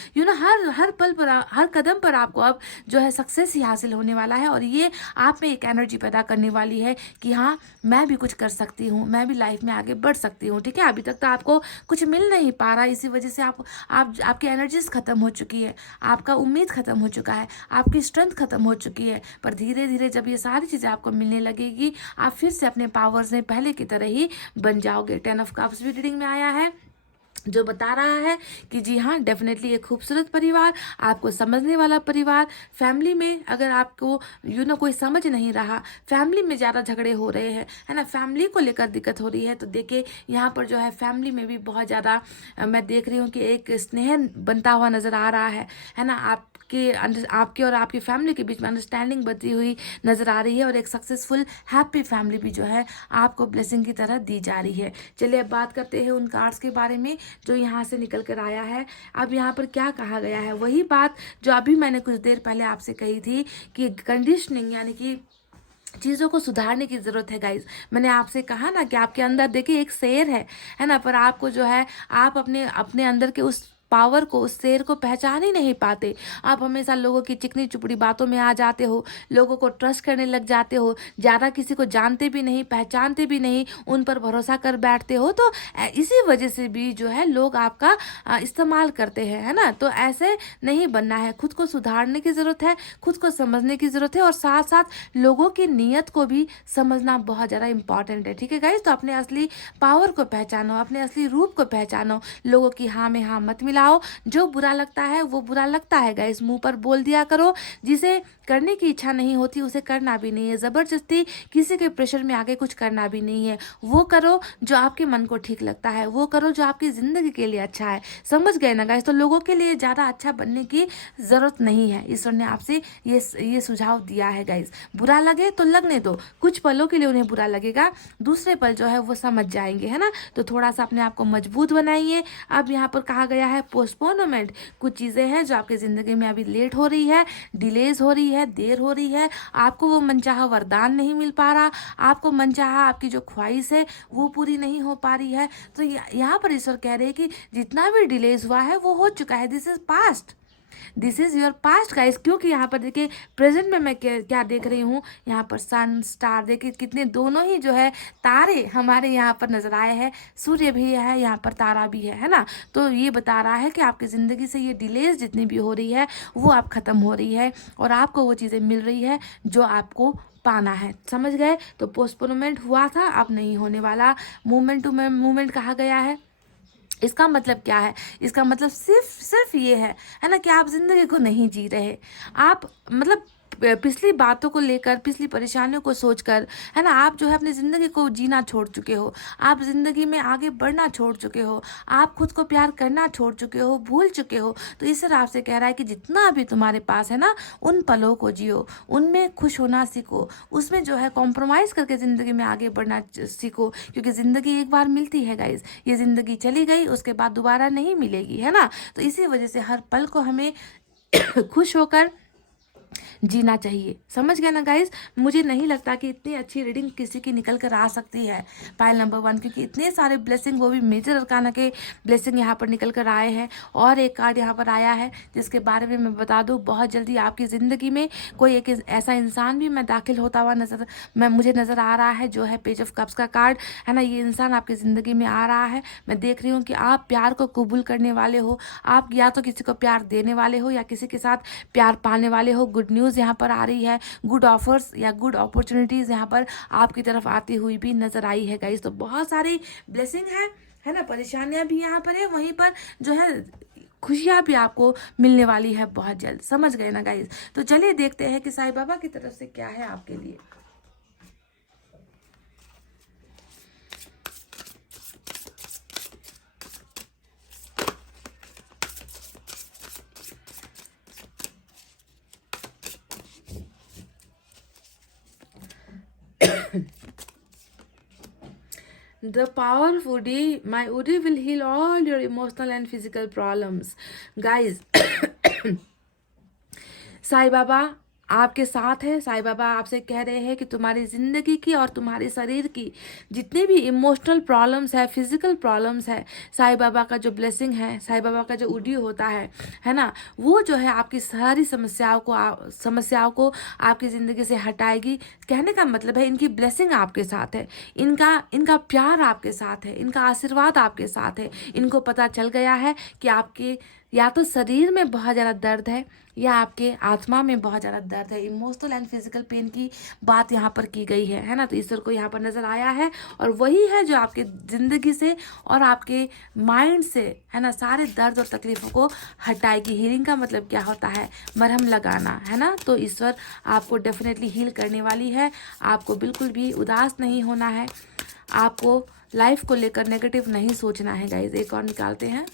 हर पल पर, हर कदम पर आपको अब जो है सक्सेस ही हासिल होने वाला है और ये आप में एक एनर्जी पैदा करने वाली है कि हाँ मैं भी कुछ कर सकती हूँ, मैं भी लाइफ में आगे बढ़ सकती हूँ। ठीक है, अभी तक तो आपको कुछ मिल नहीं पा रहा, इसी वजह से आपकी एनर्जीज खत्म हो चुकी है, आपका उम्मीद खत्म हो चुका है, आपकी स्ट्रेंथ खत्म हो चुकी है। पर धीरे धीरे जब ये सारी चीजें आपको मिलने लगेगी आप फिर से अपने पावर्स में पहले की तरह ही बन जाओगे। 10 ऑफ कप्स भी रीडिंग में आया है जो बता रहा है कि जी हाँ, डेफिनेटली एक खूबसूरत परिवार, आपको समझने वाला परिवार। फैमिली में अगर आपको कोई समझ नहीं रहा, फैमिली में ज़्यादा झगड़े हो रहे हैं, है ना, फैमिली को लेकर दिक्कत हो रही है, तो देखिए यहाँ पर जो है फैमिली में भी बहुत ज़्यादा मैं देख रही हूँ कि एक स्नेह बनता हुआ नज़र आ रहा है ना। आपके और आपकी फैमिली के बीच में अंडरस्टैंडिंग बनती हुई नज़र आ रही है, और एक सक्सेसफुल हैप्पी फैमिली भी जो है आपको ब्लेसिंग की तरह दी जा रही है। चलिए अब बात करते हैं उन कार्ड्स के बारे में जो यहाँ से निकल कर आया है। अब यहाँ पर क्या कहा गया है, वही बात जो अभी मैंने कुछ देर पहले आपसे कही थी कि कंडीशनिंग यानी कि चीज़ों को सुधारने की ज़रूरत है गाइज। मैंने आपसे कहा ना कि आपके अंदर देखिए एक शेर है ना, पर आपको जो है आप अपने अपने अंदर के उस पावर को, उस शेर को पहचान ही नहीं पाते। आप हमेशा लोगों की चिकनी चुपड़ी बातों में आ जाते हो, लोगों को ट्रस्ट करने लग जाते हो, ज़्यादा किसी को जानते भी नहीं, पहचानते भी नहीं, उन पर भरोसा कर बैठते हो। तो इसी वजह से भी जो है लोग आपका इस्तेमाल करते हैं, है ना। तो ऐसे नहीं बनना है, खुद को सुधारने की ज़रूरत है, खुद को समझने की ज़रूरत है, और साथ साथ लोगों की नीयत को भी समझना बहुत ज़्यादा इंपॉर्टेंट है। ठीक है गाइज, तो अपने असली पावर को पहचानो, अपने असली रूप को पहचानो, लोगों की हाँ में हाँ मत मिलाओ। जो बुरा लगता है वो बुरा लगता है गाइज, मुंह पर बोल दिया करो। जिसे करने की इच्छा नहीं होती उसे करना भी नहीं है, ज़बरदस्ती किसी के प्रेशर में आके कुछ करना भी नहीं है। वो करो जो आपके मन को ठीक लगता है, वो करो जो आपकी ज़िंदगी के लिए अच्छा है। समझ गए ना गाइज। तो लोगों के लिए ज़्यादा अच्छा बनने की ज़रूरत नहीं है। ईश्वर ने आपसे ये सुझाव दिया है गाइज। बुरा लगे तो लगने दो, कुछ पलों के लिए उन्हें बुरा लगेगा, दूसरे पल जो है वो समझ जाएंगे, है ना। तो थोड़ा सा अपने आप को मजबूत बनाइए। अब यहाँ पर कहा गया है पोस्टपोनमेंट, कुछ चीज़ें हैं जो आपकी ज़िंदगी में अभी लेट हो रही है, डिलेज हो रही है, देर हो रही है, आपको वो मनचाहा वरदान नहीं मिल पा रहा, आपको मनचाहा आपकी जो ख्वाहिश है वो पूरी नहीं हो पा रही है। तो यहाँ पर ईश्वर कह रहे हैं कि जितना भी डिलेज हुआ है वो हो चुका है, this is past, this is your past guys. क्योंकि यहाँ पर देखिए प्रेजेंट में मैं क्या देख रही हूँ, यहाँ पर सन स्टार देखिए कितने दोनों ही जो है तारे हमारे यहाँ पर नजर आए हैं, सूर्य भी है यहाँ पर, तारा भी है ना। तो ये बता रहा है कि आपकी ज़िंदगी से ये डिलेज जितनी भी हो रही है वो आप ख़त्म हो रही है, और आपको वो चीज़ें मिल रही है जो आपको पाना है। समझ गए। तो पोस्टपोनमेंट हुआ था, अब नहीं होने वाला। मूवमेंट टू मूवमेंट कहा गया है। इसका मतलब क्या है, इसका मतलब सिर्फ ये है ना कि आप जिंदगी को नहीं जी रहे। आप मतलब पिछली बातों को लेकर, पिछली परेशानियों को सोचकर, है ना, आप जो है अपनी ज़िंदगी को जीना छोड़ चुके हो, आप ज़िंदगी में आगे बढ़ना छोड़ चुके हो, आप खुद को प्यार करना छोड़ चुके हो, भूल चुके हो। तो ईश्वर आपसे कह रहा है कि जितना भी तुम्हारे पास है ना, उन पलों को जियो, उनमें खुश होना सीखो, उसमें जो है कॉम्प्रोमाइज़ करके ज़िंदगी में आगे बढ़ना सीखो। क्योंकि ज़िंदगी एक बार मिलती है गाइज, ये ज़िंदगी चली गई उसके बाद दोबारा नहीं मिलेगी, है ना। तो इसी वजह से हर पल को हमें खुश होकर जीना चाहिए। समझ गए ना गाइज। मुझे नहीं लगता कि इतनी अच्छी रीडिंग किसी की निकल कर आ सकती है पाइल नंबर 1, क्योंकि इतने सारे ब्लेसिंग, वो भी मेजर अरकाना के ब्लेसिंग यहाँ पर निकल कर आए हैं। और एक कार्ड यहाँ पर आया है जिसके बारे में मैं बता दूँ, बहुत जल्दी आपकी ज़िंदगी में कोई एक ऐसा इंसान भी मैं दाखिल होता हुआ मुझे नज़र आ रहा है, जो है पेज ऑफ कप्स का कार्ड, है ना। ये इंसान आपकी ज़िंदगी में आ रहा है। मैं देख रही हूँ कि आप प्यार को कबूल करने वाले हो, आप या तो किसी को प्यार देने वाले हो या किसी के साथ प्यार पाने वाले हो। गुड न्यूज़ यहाँ पर आ रही है, गुड ऑफर्स या गुड अपॉर्चुनिटीज़ यहाँ पर आपकी तरफ आती हुई भी नजर आई है गाइस। तो बहुत सारी ब्लेसिंग है ना। परेशानियां भी यहाँ पर है, वहीं पर जो है खुशियाँ भी आपको मिलने वाली है बहुत जल्द। समझ गए ना गाइस। तो चलिए देखते हैं कि साईं बाबा की तरफ से क्या है आपके लिए। The power of Udi, my Udi will heal all your emotional and physical problems. Guys, Sai Baba आपके साथ है। साईं बाबा आपसे कह रहे हैं कि तुम्हारी ज़िंदगी की और तुम्हारे शरीर की जितने भी इमोशनल प्रॉब्लम्स है, फिजिकल प्रॉब्लम्स है, साईं बाबा का जो ब्लेसिंग है, साईं बाबा का जो उडी होता है ना, वो जो है आपकी सारी समस्याओं को आपकी ज़िंदगी से हटाएगी। कहने का मतलब है इनकी ब्लेसिंग आपके साथ है, इनका प्यार आपके साथ है, इनका आशीर्वाद आपके साथ है। इनको पता चल गया है कि आपके या तो शरीर में बहुत ज़्यादा दर्द है या आपके आत्मा में बहुत ज़्यादा दर्द है। इमोशनल एंड फिजिकल पेन की बात यहाँ पर की गई है ना। तो ईश्वर को यहाँ पर नज़र आया है और वही है जो आपके ज़िंदगी से और आपके माइंड से, है ना, सारे दर्द और तकलीफ़ों को हटाएगी। हीलिंग का मतलब क्या होता है? मरहम लगाना, है ना। तो ईश्वर आपको डेफिनेटली हील करने वाली है। आपको बिल्कुल भी उदास नहीं होना है, आपको लाइफ को लेकर नेगेटिव नहीं सोचना है गाइज। एक और निकालते हैं।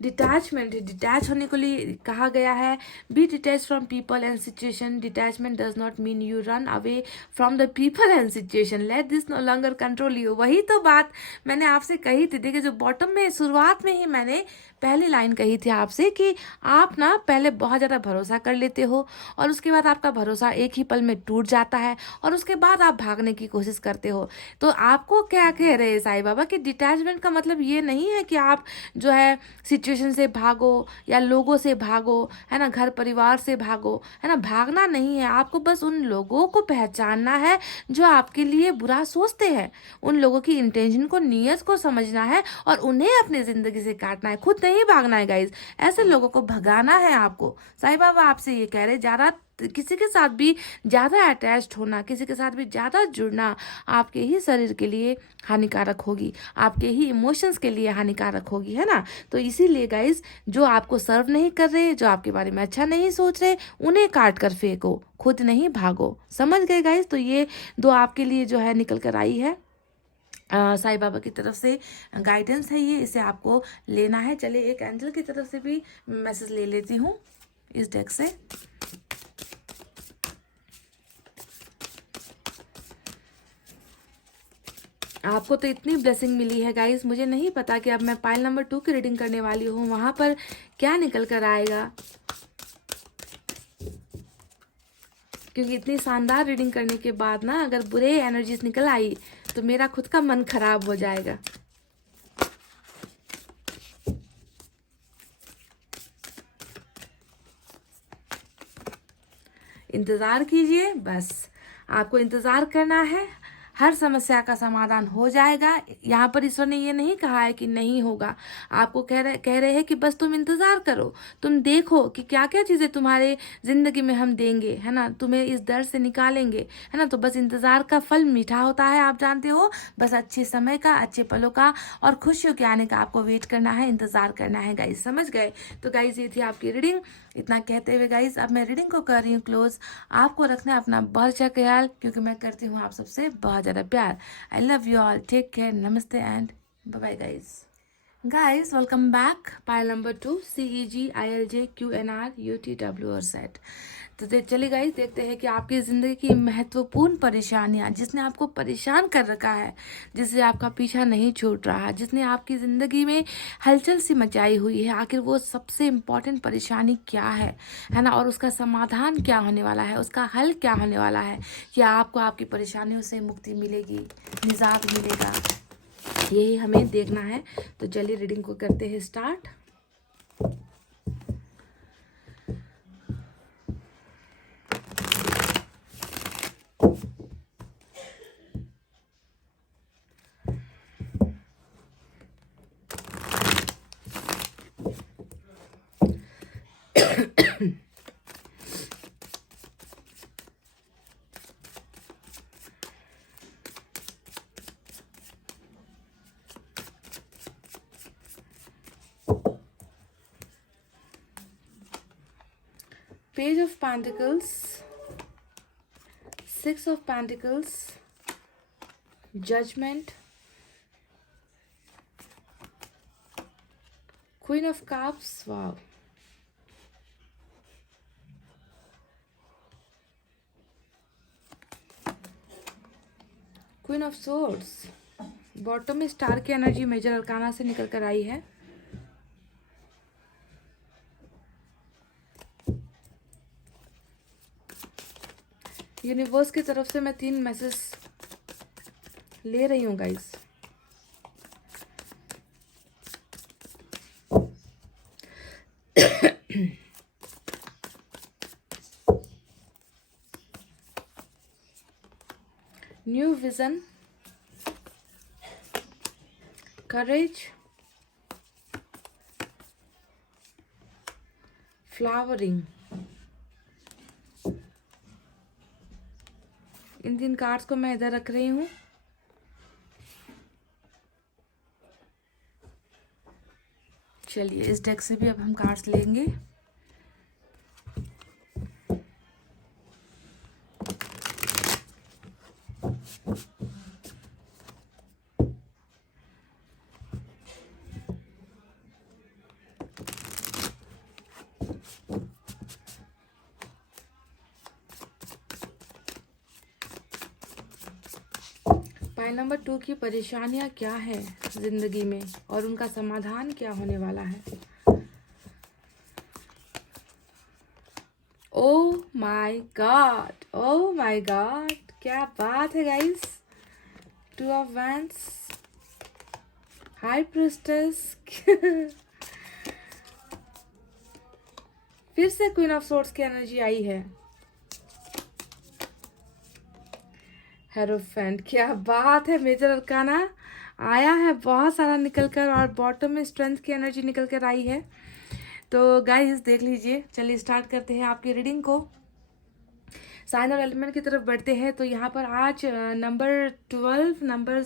डिटैचमेंट, डिटैच होने को लिए कहा गया है। Be detach from people and situation. Detachment does not mean you run away from the people and situation. Let this no longer control you. वही तो बात मैंने आपसे कही थी। देखिए, जो बॉटम में शुरुआत में ही मैंने पहली लाइन कही थी आपसे कि आप ना पहले बहुत ज़्यादा भरोसा कर लेते हो और उसके बाद आपका भरोसा एक ही पल में टूट जाता है और उसके बाद आप भागने की कोशिश करते हो। तो आपको क्या कह रहे हैं साईं बाबा कि डिटैचमेंट का मतलब ये नहीं है कि आप जो है सिचुएशन से भागो या लोगों से भागो, है ना, घर परिवार से भागो, है ना। भागना नहीं है, आपको बस उन लोगों को पहचानना है जो आपके लिए बुरा सोचते हैं। उन लोगों की इंटेंशन को, नीयत को समझना है और उन्हें अपनी जिंदगी से काटना है, खुद नहीं भागना है गाइज। ऐसे लोगों को भगाना है आपको। साईं बाबा आपसे ये कह रहे, ज़्यादा किसी के साथ भी ज़्यादा अटैच्ड होना, किसी के साथ भी ज़्यादा जुड़ना आपके ही शरीर के लिए हानिकारक होगी, आपके ही इमोशंस के लिए हानिकारक होगी, है ना। तो इसीलिए गाइज, जो आपको सर्व नहीं कर रहे, जो आपके बारे में अच्छा नहीं सोच रहे, उन्हें काट कर फेंको, खुद नहीं भागो। समझ गए गाइज। तो ये दो आपके लिए जो है निकल कर आई है, साईं बाबा की तरफ से गाइडेंस है ये, इसे आपको लेना है। चलिए एक एंजल की तरफ से भी मैसेज ले लेती हूँ इस डेक से। आपको तो इतनी ब्लेसिंग मिली है गाइस, मुझे नहीं पता कि अब मैं पाइल नंबर 2 की रीडिंग करने वाली हूँ, वहां पर क्या निकल कर आएगा, क्योंकि इतनी शानदार रीडिंग करने के बाद ना अगर बुरे एनर्जीज निकल आई तो मेरा खुद का मन खराब हो जाएगा। इंतज़ार कीजिए, बस आपको इंतज़ार करना है, हर समस्या का समाधान हो जाएगा। यहाँ पर ईश्वर ने ये नहीं कहा है कि नहीं होगा, आपको कह रहे हैं कि बस तुम इंतज़ार करो, तुम देखो कि क्या क्या चीज़ें तुम्हारे ज़िंदगी में हम देंगे, है ना, तुम्हें इस दर्द से निकालेंगे, है ना। तो बस इंतज़ार का फल मीठा होता है, आप जानते हो। बस अच्छे समय का, अच्छे पलों का और खुशियों के आने का आपको वेट करना है, इंतज़ार करना है गाइस। समझ गए। तो गाइस ये थी आपकी रीडिंग। इतना कहते हुए गाइस अब मैं रीडिंग को कर रही हूँ क्लोज। आपको रखना है अपना बहुत अच्छा ख्याल, क्योंकि मैं करती हूँ आप सबसे बहुत ज़्यादा प्यार। I love you all, take care, नमस्ते and bye bye guys. Welcome back. Pile number 2, CEGILJQNRUTW तो चलिए गाइस देखते हैं कि आपकी ज़िंदगी की महत्वपूर्ण परेशानियां, जिसने आपको परेशान कर रखा है, जिससे आपका पीछा नहीं छूट रहा है, जिसने आपकी ज़िंदगी में हलचल सी मचाई हुई है, आखिर वो सबसे इम्पोर्टेंट परेशानी क्या है ना, और उसका समाधान क्या होने वाला है, उसका हल क्या होने वाला है, क्या आपको आपकी परेशानियों से मुक्ति मिलेगी, निजात मिलेगा, यही हमें देखना है। तो चलिए रीडिंग को करते हैं start. Page of Pentacles, 6 of Pentacles, Judgment, Queen of Cups, wow, Queen of Swords। Bottom में स्टार की एनर्जी मेजर अरकाना से निकल कर आई है। यूनिवर्स की तरफ से मैं 3 मैसेज ले रही हूँ गाइस। न्यू विजन, करेज, फ्लावरिंग। इन 3 कार्ड्स को मैं इधर रख रही हूँ। चलिए इस डेक से भी अब हम कार्ड्स लेंगे। पाइल नंबर 2 की परेशानियां क्या है जिंदगी में और उनका समाधान क्या होने वाला है। Oh my God, oh my God, क्या बात है guys. 2 of wands, high priestess फिर से क्वीन ऑफ सोर्ड्स की एनर्जी आई है। हेरोफेंट, क्या बात है। मेजर अरकाना आया है बहुत सारा निकल कर और बॉटम में स्ट्रेंथ की एनर्जी निकल कर आई है। तो गाइस देख लीजिए। चलिए स्टार्ट करते हैं आपकी रीडिंग को। साइन और एलिमेंट की तरफ बढ़ते हैं। तो यहाँ पर आज नंबर 12, नंबर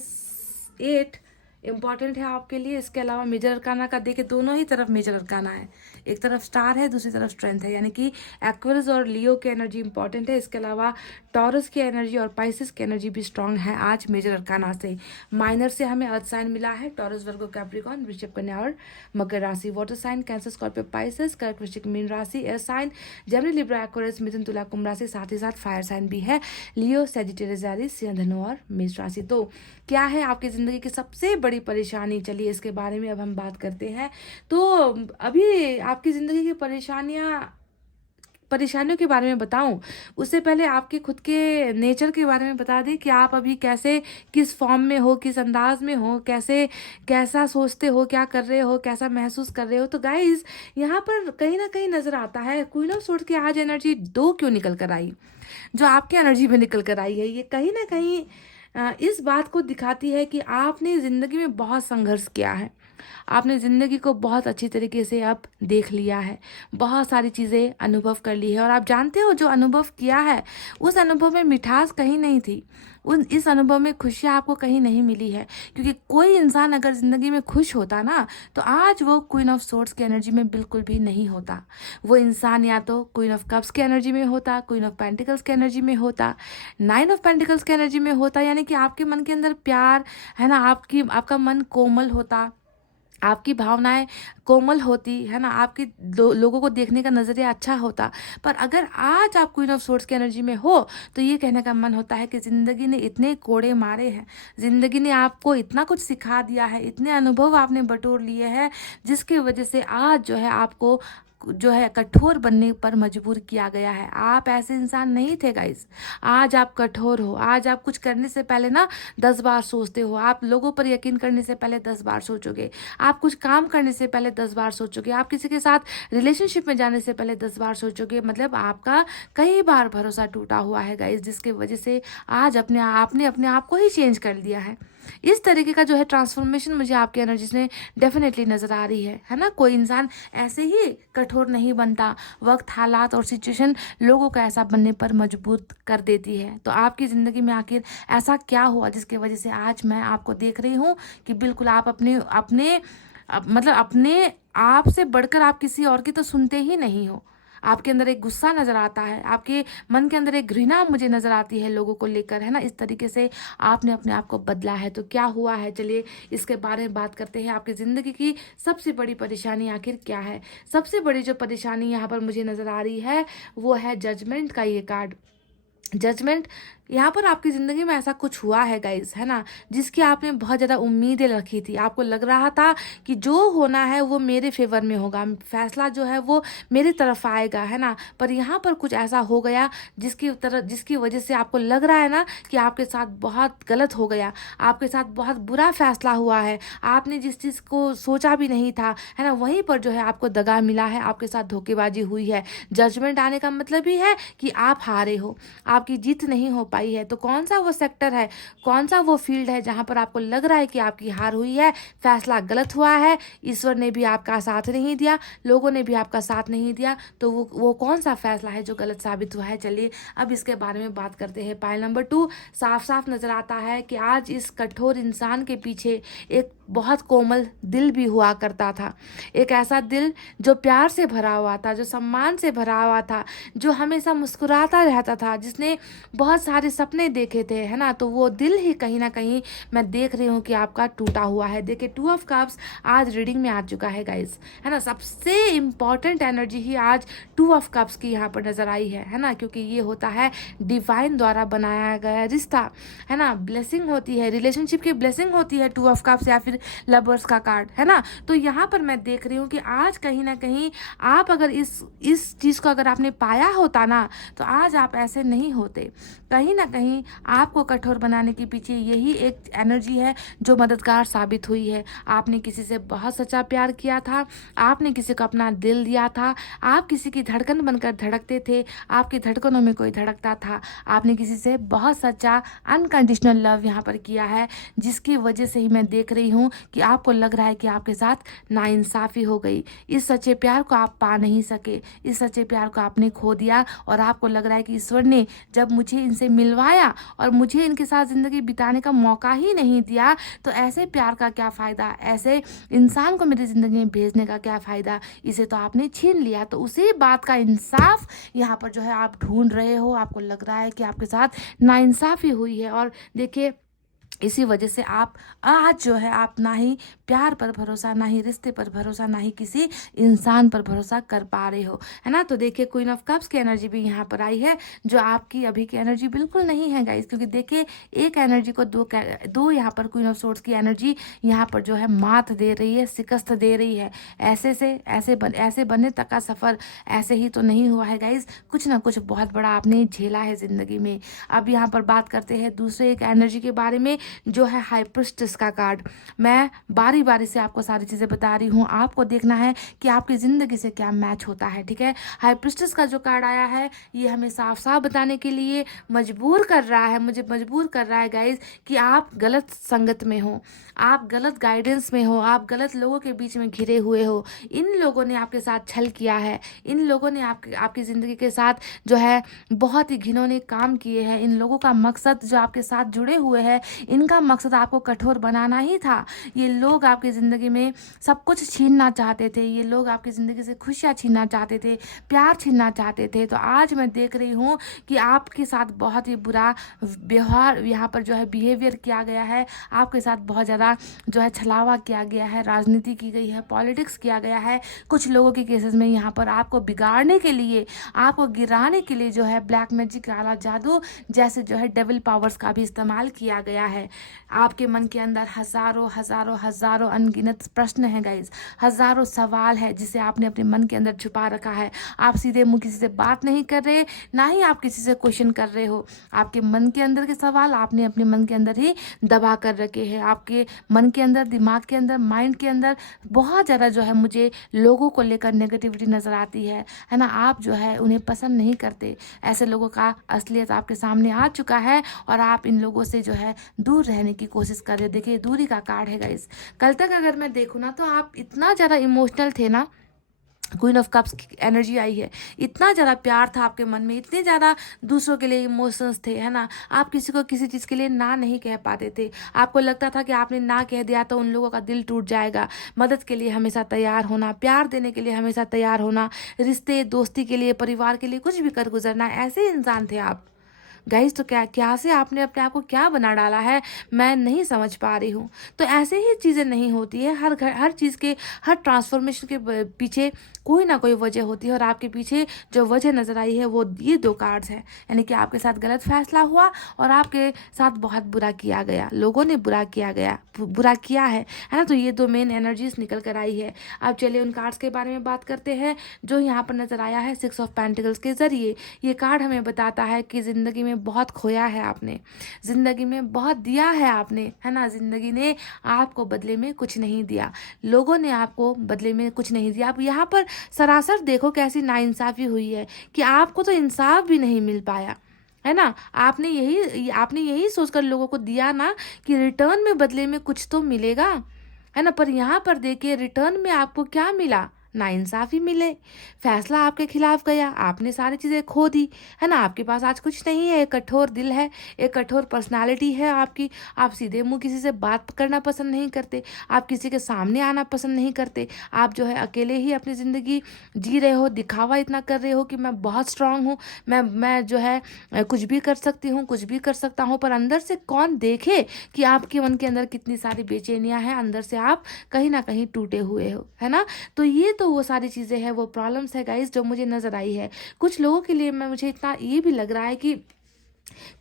8 इम्पॉर्टेंट है आपके लिए। इसके अलावा मेजर अरकाना का देखिए, दोनों ही तरफ मेजर अरकाना है। एक तरफ स्टार है, दूसरी तरफ स्ट्रेंथ है, यानी कि एक्वेरियस और लियो की एनर्जी इंपॉर्टेंट है। इसके अलावा टॉरस की एनर्जी और पाइसेस की एनर्जी भी स्ट्रांग है आज मेजर अरकाना से। माइनर से हमें अर्थ साइन मिला है, टॉरस, वर्गो, कैप्रिकॉर्न, वृश्चिक, कन्या और मकर राशि। Water sign cancer, Scorpio, Pisces, कर्क, वृश्चिक, मीन राशि। Air sign Gemini, Libra, Aquarius, मिथुन, तुला, कुंभ राशि। साथ ही साथ फायर साइन भी है, लियो, सैजिटेरियस, एरीज, सिंह, धनु और मेष राशि। तो क्या है आपकी जिंदगी की सबसे बड़ी परेशानी, चलिए इसके बारे में अब हम बात करते हैं। तो अभी आपकी जिंदगी की परेशानियों के बारे में बताऊं उससे पहले आपके खुद के नेचर के बारे में बता दें कि आप अभी कैसे, किस फॉर्म में हो, किस अंदाज में हो, कैसा सोचते हो, क्या कर रहे हो, कैसा महसूस कर रहे हो। तो गाइज यहाँ पर कहीं ना कहीं नजर आता है क्वीन ऑफ सोर्ड्स की आज एनर्जी 2 क्यों निकल कर आई, जो आपके एनर्जी में निकल कर आई है। ये कहीं ना कहीं इस बात को दिखाती है कि आपने ज़िंदगी में बहुत संघर्ष किया है। आपने ज़िंदगी को बहुत अच्छी तरीके से अब देख लिया है, बहुत सारी चीज़ें अनुभव कर ली है। और आप जानते हो जो अनुभव किया है उस अनुभव में मिठास कहीं नहीं थी, इस अनुभव में खुशियाँ आपको कहीं नहीं मिली है। क्योंकि कोई इंसान अगर ज़िंदगी में खुश होता ना, तो आज वो क्वीन ऑफ सोर्ड्स की एनर्जी में बिल्कुल भी नहीं होता। वो इंसान या तो क्वीन ऑफ कप्स की एनर्जी में होता, क्वीन ऑफ पेंटिकल्स की एनर्जी में होता, 9 ऑफ पेंटिकल्स की एनर्जी में होता। यानी कि आपके मन के अंदर प्यार है ना, आपका मन कोमल होता, आपकी भावनाएं कोमल होती है ना, आपकी लोगों को देखने का नज़रिया अच्छा होता। पर अगर आज आप क्वीन ऑफ सोर्ड्स की एनर्जी में हो तो ये कहने का मन होता है कि ज़िंदगी ने इतने कोड़े मारे हैं, ज़िंदगी ने आपको इतना कुछ सिखा दिया है, इतने अनुभव आपने बटोर लिए हैं, जिसकी वजह से आज जो है आपको जो है कठोर बनने पर मजबूर किया गया है। आप ऐसे इंसान नहीं थे गाइस, आज आप कठोर हो। आज आप कुछ करने से पहले ना 10 बार सोचते हो, आप लोगों पर यकीन करने से पहले 10 बार सोचोगे, आप कुछ काम करने से पहले 10 बार सोचोगे, आप किसी के साथ रिलेशनशिप में जाने से पहले 10 बार सोचोगे। मतलब आपका कई बार भरोसा टूटा हुआ है गाइस, जिसकी वजह से आज आपने अपने आप को ही चेंज कर दिया है। इस तरीके का जो है ट्रांसफॉर्मेशन मुझे आपकी एनर्जीज में डेफिनेटली नज़र आ रही है ना। कोई इंसान ऐसे ही कठोर नहीं बनता, वक्त, हालात और सिचुएशन लोगों को ऐसा बनने पर मजबूर कर देती है। तो आपकी ज़िंदगी में आखिर ऐसा क्या हुआ जिसकी वजह से आज मैं आपको देख रही हूँ कि बिल्कुल आप मतलब अपने आप से बढ़कर आप किसी और की तो सुनते ही नहीं हो। आपके अंदर एक गुस्सा नज़र आता है, आपके मन के अंदर एक घृणा मुझे नज़र आती है लोगों को लेकर, है ना। इस तरीके से आपने अपने आप को बदला है। तो क्या हुआ है, चलिए इसके बारे में बात करते हैं। आपकी ज़िंदगी की सबसे बड़ी परेशानी आखिर क्या है। सबसे बड़ी जो परेशानी यहाँ पर मुझे नज़र आ रही है वो है जजमेंट का ये कार्ड। जजमेंट, यहाँ पर आपकी ज़िंदगी में ऐसा कुछ हुआ है गाइस, है ना, जिसकी आपने बहुत ज़्यादा उम्मीदें रखी थी। आपको लग रहा था कि जो होना है वो मेरे फेवर में होगा, फैसला जो है वो मेरी तरफ आएगा, है ना। पर यहाँ पर कुछ ऐसा हो गया जिसकी वजह से आपको लग रहा है ना कि आपके साथ बहुत गलत हो गया, आपके साथ बहुत बुरा फैसला हुआ है। आपने जिस चीज़ को सोचा भी नहीं था, है ना, वहीं पर जो है आपको दगा मिला है, आपके साथ धोखेबाजी हुई है। जजमेंट आने का मतलब ही है कि आप हारे हो, आपकी जीत नहीं हो पाई है। तो कौन सा वो सेक्टर है, कौन सा वो फील्ड है जहाँ पर आपको लग रहा है कि आपकी हार हुई है, फैसला गलत हुआ है, ईश्वर ने भी आपका साथ नहीं दिया, लोगों ने भी आपका साथ नहीं दिया, तो वो कौन सा फैसला है जो गलत साबित हुआ है। चलिए अब इसके बारे में बात करते हैं। पायल नंबर 2, साफ साफ नजर आता है कि आज इस कठोर इंसान के पीछे एक बहुत कोमल दिल भी हुआ करता था। एक ऐसा दिल जो प्यार से भरा हुआ था, जो सम्मान से भरा हुआ था, जो हमेशा मुस्कुराता रहता था, जिसने बहुत सारे सपने देखे थे, है ना। तो वो दिल ही कहीं ना कहीं मैं देख रही हूँ कि आपका टूटा हुआ है। देखिए 2 ऑफ कप्स आज रीडिंग में आ चुका है गाइस, है ना। सबसे इम्पॉर्टेंट एनर्जी ही आज 2 ऑफ कप्स की यहाँ पर नजर आई है ना, क्योंकि ये होता है डिवाइन द्वारा बनाया गया रिश्ता, है ना। ब्लेसिंग होती है, रिलेशनशिप की ब्लेसिंग होती है 2 ऑफ कप्स या फिर लवर्स का कार्ड, है ना। तो यहाँ पर मैं देख रही हूँ कि आज कहीं ना कहीं आप अगर इस चीज़ को अगर आपने पाया होता ना, तो आज आप ऐसे नहीं होते। कहीं ना कहीं आपको कठोर बनाने के पीछे यही एक एनर्जी है जो मददगार साबित हुई है। आपने किसी से बहुत सच्चा प्यार किया था, आपने किसी को अपना दिल दिया था, आप किसी की धड़कन बनकर धड़कते थे, आपकी धड़कनों में कोई धड़कता था, आपने किसी से बहुत सच्चा अनकंडीशनल लव यहाँ पर किया है, जिसकी वजह से ही मैं देख रही हूँ कि आपको लग रहा है कि आपके साथ नाइंसाफ़ी हो गई। इस सच्चे प्यार को आप पा नहीं सके, इस सच्चे प्यार को आपने खो दिया, और आपको लग रहा है कि ईश्वर ने जब मुझे इनसे मिलवाया और मुझे इनके साथ ज़िंदगी बिताने का मौका ही नहीं दिया, तो ऐसे प्यार का क्या फ़ायदा, ऐसे इंसान को मेरी ज़िंदगी में भेजने का क्या फ़ायदा, इसे तो आपने छीन लिया। तो उसी बात का इंसाफ यहाँ पर जो है आप ढूंढ रहे हो। आपको लग रहा है कि आपके साथ नाइंसाफ़ी हुई है, और देखिए इसी वजह से आप आज जो है आप ना ही प्यार पर भरोसा, ना ही रिश्ते पर भरोसा, ना ही किसी इंसान पर भरोसा कर पा रहे हो, है ना। तो देखिए क्वीन ऑफ कप्स की एनर्जी भी यहाँ पर आई है, जो आपकी अभी की एनर्जी बिल्कुल नहीं है गाइस, क्योंकि देखिए एक एनर्जी को दो यहाँ पर क्वीन ऑफ सोर्ड्स की एनर्जी यहाँ पर जो है मात दे रही है, शिकस्त दे रही है। ऐसे बनने तक का सफ़र ऐसे ही तो नहीं हुआ है गाइस, कुछ ना कुछ बहुत बड़ा आपने झेला है ज़िंदगी में। अब यहाँ पर बात करते हैं दूसरे एक एनर्जी के बारे में, जो है हाई प्रिस्टेस का कार्ड। मैं बारी बारी से आपको सारी चीज़ें बता रही हूँ, आपको देखना है कि आपकी ज़िंदगी से क्या मैच होता है, ठीक है। हाई प्रिस्टेस का जो कार्ड आया है, ये हमें साफ साफ बताने के लिए मजबूर कर रहा है, मुझे मजबूर कर रहा है गाइज, कि आप गलत संगत में हो, आप गलत गाइडेंस में हो, आप गलत लोगों के बीच में घिरे हुए हो। इन लोगों ने आपके साथ छल किया है, इन लोगों ने आपकी ज़िंदगी के साथ जो है बहुत ही घिनौने काम किए हैं। इन लोगों का मकसद जो आपके साथ जुड़े हुए हैं, इनका मकसद आपको कठोर बनाना ही था। ये लोग आपकी ज़िंदगी में सब कुछ छीनना चाहते थे, ये लोग आपकी ज़िंदगी से खुशियाँ छीनना चाहते थे, प्यार छीनना चाहते थे। तो आज मैं देख रही हूँ कि आपके साथ बहुत ही बुरा व्यवहार यहाँ पर जो है बिहेवियर किया गया है, आपके साथ बहुत ज़्यादा जो है छलावा किया गया है, राजनीति की गई है, पॉलिटिक्स किया गया है। कुछ लोगों के केसेस में यहाँ पर आपको बिगाड़ने के लिए, आपको गिराने के लिए जो है ब्लैक मैजिक, काला जादू जैसे जो है डेविल पावर्स का भी इस्तेमाल किया गया है। आपके मन के अंदर हजारों हजारों हजारों अनगिनत प्रश्न हैं गाइज, हजारों सवाल है जिसे आपने अपने मन के अंदर छुपा रखा है। आप सीधे मुंह किसी से बात नहीं कर रहे, ना ही आप किसी से क्वेश्चन कर रहे हो। आपके मन के अंदर के सवाल आपने अपने मन के अंदर ही दबा कर रखे हैं। आपके मन के अंदर, दिमाग के अंदर, माइंड के अंदर बहुत ज़्यादा जो है मुझे लोगों को लेकर नेगेटिविटी नज़र आती है ना। आप जो है उन्हें पसंद नहीं करते। ऐसे लोगों का असलियत आपके सामने आ चुका है और आप इन लोगों से जो है दूर रहने की कोशिश कर रहे। देखिए दूरी का कार्ड है गाइस। कल तक अगर मैं देखूँ ना, तो आप इतना ज़्यादा इमोशनल थे ना, क्वीन ऑफ कप्स की एनर्जी आई है, इतना ज़्यादा प्यार था आपके मन में, इतने ज़्यादा दूसरों के लिए इमोशंस थे, है ना। आप किसी को किसी चीज़ के लिए ना नहीं कह पाते थे। आपको लगता था कि आपने ना कह दिया तो उन लोगों का दिल टूट जाएगा। मदद के लिए हमेशा तैयार होना, प्यार देने के लिए हमेशा तैयार होना, रिश्ते दोस्ती के लिए, परिवार के लिए कुछ भी कर गुजरना, ऐसे इंसान थे आप गाइस। तो क्या से आपने अपने आप को क्या बना डाला है, मैं नहीं समझ पा रही हूँ। तो ऐसे ही चीज़ें नहीं होती है। हर चीज़ के, हर ट्रांसफॉर्मेशन के पीछे कोई ना कोई वजह होती है, और आपके पीछे जो वजह नज़र आई है वो ये 2 कार्ड्स हैं। यानी कि आपके साथ गलत फैसला हुआ और आपके साथ बहुत बुरा किया गया, लोगों ने बुरा किया है ना। तो ये 2 मेन एनर्जीज निकल कर आई है। अब चलिए उन कार्ड्स के बारे में बात करते हैं जो यहाँ पर नज़र आया है 6 ऑफ पेंटिकल्स के ज़रिए। ये कार्ड हमें बताता है कि ज़िंदगी में बहुत खोया है आपने, ज़िंदगी में बहुत दिया है आपने, है ना। ज़िंदगी ने आपको बदले में कुछ नहीं दिया, लोगों ने आपको बदले में कुछ नहीं दिया। अब यहाँ पर सरासर देखो कैसी नाइंसाफ़ी हुई है कि आपको तो इंसाफ भी नहीं मिल पाया, है ना। आपने यही सोचकर लोगों को दिया ना कि रिटर्न में बदले में कुछ तो मिलेगा, है ना। पर यहाँ पर देखिए रिटर्न में आपको क्या मिला, ना इंसाफी मिले, फैसला आपके खिलाफ गया, आपने सारी चीज़ें खो दी, है ना। आपके पास आज कुछ नहीं है, एक कठोर दिल है, एक कठोर पर्सनालिटी है आपकी। आप सीधे मुंह किसी से बात करना पसंद नहीं करते, आप किसी के सामने आना पसंद नहीं करते, आप जो है अकेले ही अपनी ज़िंदगी जी रहे हो, दिखावा इतना कर रहे हो कि मैं बहुत स्ट्रांग हूँ, मैं जो है कुछ भी कर सकती हूँ, कुछ भी कर सकता हूँ। पर अंदर से कौन देखे कि आपके मन के अंदर कितनी सारी बेचैनियाँ हैं, अंदर से आप कहीं ना कहीं टूटे हुए हो, है ना। तो ये तो वो सारी चीज़ें हैं, वो प्रॉब्लम्स है गाइस जो मुझे नज़र आई है। कुछ लोगों के लिए मुझे इतना ये भी लग रहा है कि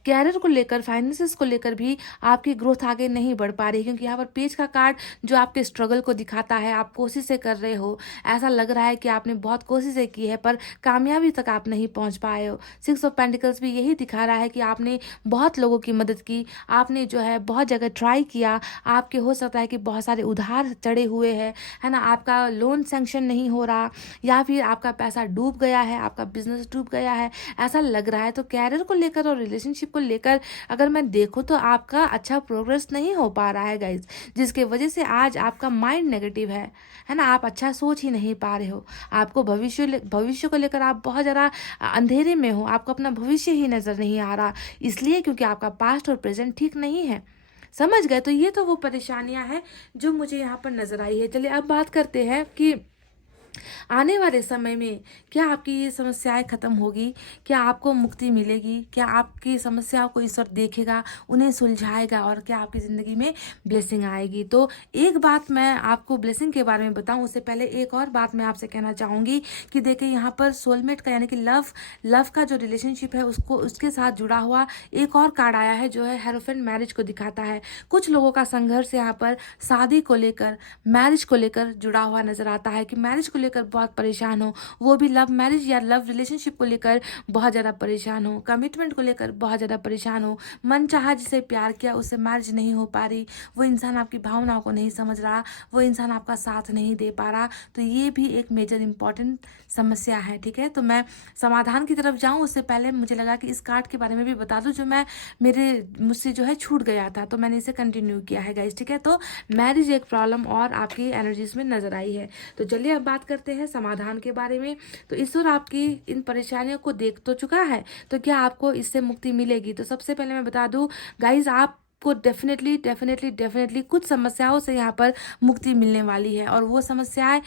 कैरियर को लेकर, फाइनेंसेस को लेकर भी आपकी ग्रोथ आगे नहीं बढ़ पा रही, क्योंकि यहाँ पर पेज का कार्ड जो आपके स्ट्रगल को दिखाता है, आप कोशिशें कर रहे हो, ऐसा लग रहा है कि आपने बहुत कोशिशें की है पर कामयाबी तक आप नहीं पहुँच पाए हो। 6 ऑफ पेंटिकल्स भी यही दिखा रहा है कि आपने बहुत लोगों की मदद की, आपने जो है बहुत जगह ट्राई किया, आपके हो सकता है कि बहुत सारे उधार चढ़े हुए हैं, है ना, आपका लोन सैंक्शन नहीं हो रहा, या फिर आपका पैसा डूब गया है, आपका बिजनेस डूब गया है, ऐसा लग रहा है। तो कैरियर को लेकर और रिलेशनशिप को लेकर अगर मैं देखूं तो आपका अच्छा प्रोग्रेस नहीं हो पा रहा है गाइज, जिसके वजह से आज आपका माइंड नेगेटिव है ना। आप अच्छा सोच ही नहीं पा रहे हो, आपको भविष्य को लेकर आप बहुत ज़्यादा अंधेरे में हो, आपको अपना भविष्य ही नज़र नहीं आ रहा, इसलिए क्योंकि आपका पास्ट और प्रेजेंट ठीक नहीं है। समझ गए। तो ये तो वो परेशानियां हैं जो मुझे यहाँ पर नज़र आई है। चलिए अब बात करते हैं कि आने वाले समय में क्या आपकी ये समस्याएं खत्म होगी, क्या आपको मुक्ति मिलेगी, क्या आपकी समस्याओं को ईश्वर देखेगा, उन्हें सुलझाएगा, और क्या आपकी ज़िंदगी में ब्लेसिंग आएगी। तो एक बात मैं आपको ब्लेसिंग के बारे में बताऊं उससे पहले एक और बात मैं आपसे कहना चाहूँगी कि देखिए यहाँ पर सोलमेट का यानी कि लव का जो रिलेशनशिप है उसको उसके साथ जुड़ा हुआ एक और कार्ड आया है जो है हेरोफेंट मैरिज को दिखाता है। कुछ लोगों का संघर्ष यहाँ पर शादी को लेकर, मैरिज को लेकर जुड़ा हुआ नजर आता है कि मैरिज को लेकर बहुत परेशान हो, वो भी लव मैरिज या लव रिलेशनशिप को लेकर बहुत ज़्यादा परेशान हो, कमिटमेंट को लेकर बहुत ज़्यादा परेशान हो, मन चाहा जिसे प्यार किया उससे मैरिज नहीं हो पा रही, वो इंसान आपकी भावनाओं को नहीं समझ रहा, वो इंसान आपका साथ नहीं दे पा रहा। तो ये भी एक मेजर इंपॉर्टेंट समस्या है, ठीक है। तो मैं समाधान की तरफ जाऊँ उससे पहले मुझे लगा कि इस कार्ड के बारे में भी बता दूँ जो मुझसे जो है छूट गया था, तो मैंने इसे कंटिन्यू किया है गाइस, ठीक है। तो मैरिज एक प्रॉब्लम और आपकी एनर्जीज में नजर आई है। तो चलिए अब बात करते हैं समाधान के बारे में। तो ईश्वर आपकी इन परेशानियों को देख तो चुका है, तो क्या आपको इससे मुक्ति मिलेगी। तो सबसे पहले मैं बता दूं गाइज, आप को डेफिनेटली कुछ समस्याओं से यहाँ पर मुक्ति मिलने वाली है। और वो समस्याएं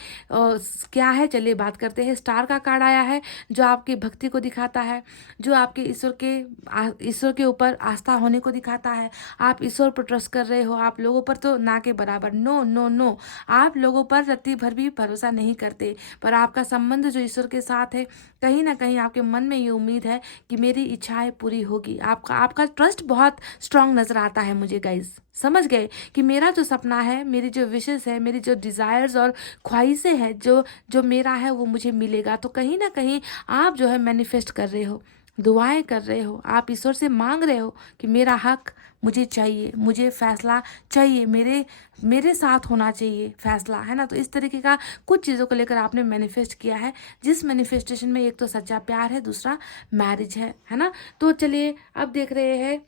क्या है, चलिए बात करते हैं। स्टार का कार्ड आया है जो आपकी भक्ति को दिखाता है, जो आपके ईश्वर के ऊपर आस्था होने को दिखाता है। आप ईश्वर पर ट्रस्ट कर रहे हो, आप लोगों पर तो ना के बराबर, नो नो नो, आप लोगों पर रत्ती भर भी भरोसा नहीं करते, पर आपका संबंध जो ईश्वर के साथ है, कहीं ना कहीं आपके मन में ये उम्मीद है कि मेरी इच्छाएं पूरी होगी। आपका ट्रस्ट बहुत स्ट्रांग नजर आता है मुझे गाइज। समझ गए कि मेरा जो सपना है, मेरी जो विशेष है, मेरी जो डिजायर्स और ख्वाहिशें हैं, जो जो मेरा है वो मुझे मिलेगा। तो कहीं ना कहीं आप जो है मैनिफेस्ट कर रहे हो, दुआएं कर रहे हो, आप ईश्वर से मांग रहे हो कि मेरा हक मुझे चाहिए, मुझे फैसला चाहिए, मेरे साथ होना चाहिए फैसला, है ना। तो इस तरीके का कुछ चीज़ों को लेकर आपने मैनिफेस्ट किया है, जिस मैनिफेस्टेशन में एक तो सच्चा प्यार है, दूसरा मैरिज है ना। तो चलिए अब देख रहे हैं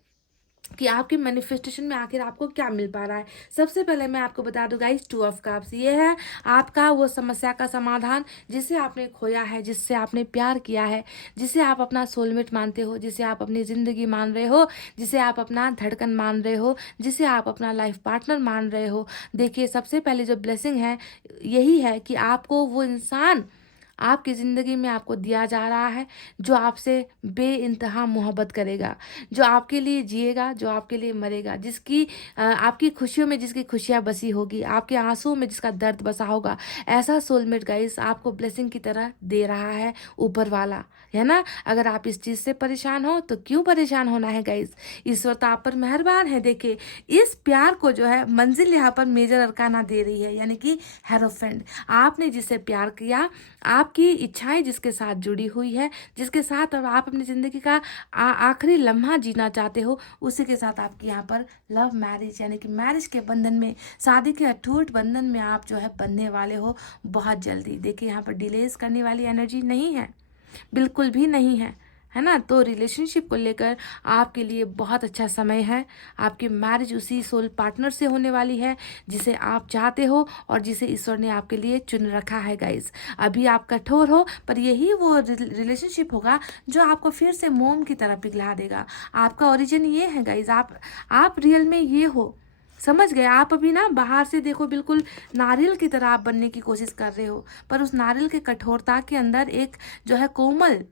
कि आपके मैनिफेस्टेशन में आखिर आपको क्या मिल पा रहा है। सबसे पहले मैं आपको बता दूं गाइस, 2 ऑफ कप्स, ये है आपका वो समस्या का समाधान जिसे आपने खोया है, जिससे आपने प्यार किया है, जिसे आप अपना सोलमेट मानते हो, जिसे आप अपनी ज़िंदगी मान रहे हो, जिसे आप अपना धड़कन मान रहे हो, जिसे आप अपना लाइफ पार्टनर मान रहे हो। देखिए सबसे पहले जो ब्लेसिंग है यही है कि आपको वो इंसान आपकी ज़िंदगी में आपको दिया जा रहा है जो आपसे बेइंतहा मोहब्बत करेगा, जो आपके लिए जिएगा, जो आपके लिए मरेगा, जिसकी आपकी खुशियों में जिसकी खुशियाँ बसी होगी, आपके आंसुओं में जिसका दर्द बसा होगा। ऐसा सोलमेट गाइस आपको ब्लेसिंग की तरह दे रहा है ऊपर वाला, है ना। अगर आप इस चीज़ से परेशान हो तो क्यों परेशान होना है गाइस, ईश्वर तो आप पर मेहरबान है। देखिए इस प्यार को जो है मंजिल यहाँ पर मेजर अरकाना दे रही है, यानी कि हेरोफेंट। आपने जिससे प्यार किया, आपकी इच्छाएं जिसके साथ जुड़ी हुई है, जिसके साथ अब आप अपनी ज़िंदगी का आखिरी लम्हा जीना चाहते हो, उसी के साथ आपकी यहाँ पर लव मैरिज यानी कि मैरिज के बंधन में, शादी के अटूट बंधन में आप जो है बंधने वाले हो बहुत जल्दी। देखिए यहाँ पर डिलेज करने वाली एनर्जी नहीं है, बिल्कुल भी नहीं है, है ना। तो रिलेशनशिप को लेकर आपके लिए बहुत अच्छा समय है। आपकी मैरिज उसी सोल पार्टनर से होने वाली है जिसे आप चाहते हो और जिसे ईश्वर ने आपके लिए चुन रखा है गाइस। अभी आप कठोर हो, पर यही वो रिलेशनशिप होगा जो आपको फिर से मोम की तरह पिघला देगा। आपका ओरिजिन ये है गाइस, आप रियल में ये हो, समझ गए। आप अभी ना बाहर से देखो बिल्कुल नारियल की तरह आप बनने की कोशिश कर रहे हो, पर उस नारियल के कठोरता के अंदर एक जो है कोमल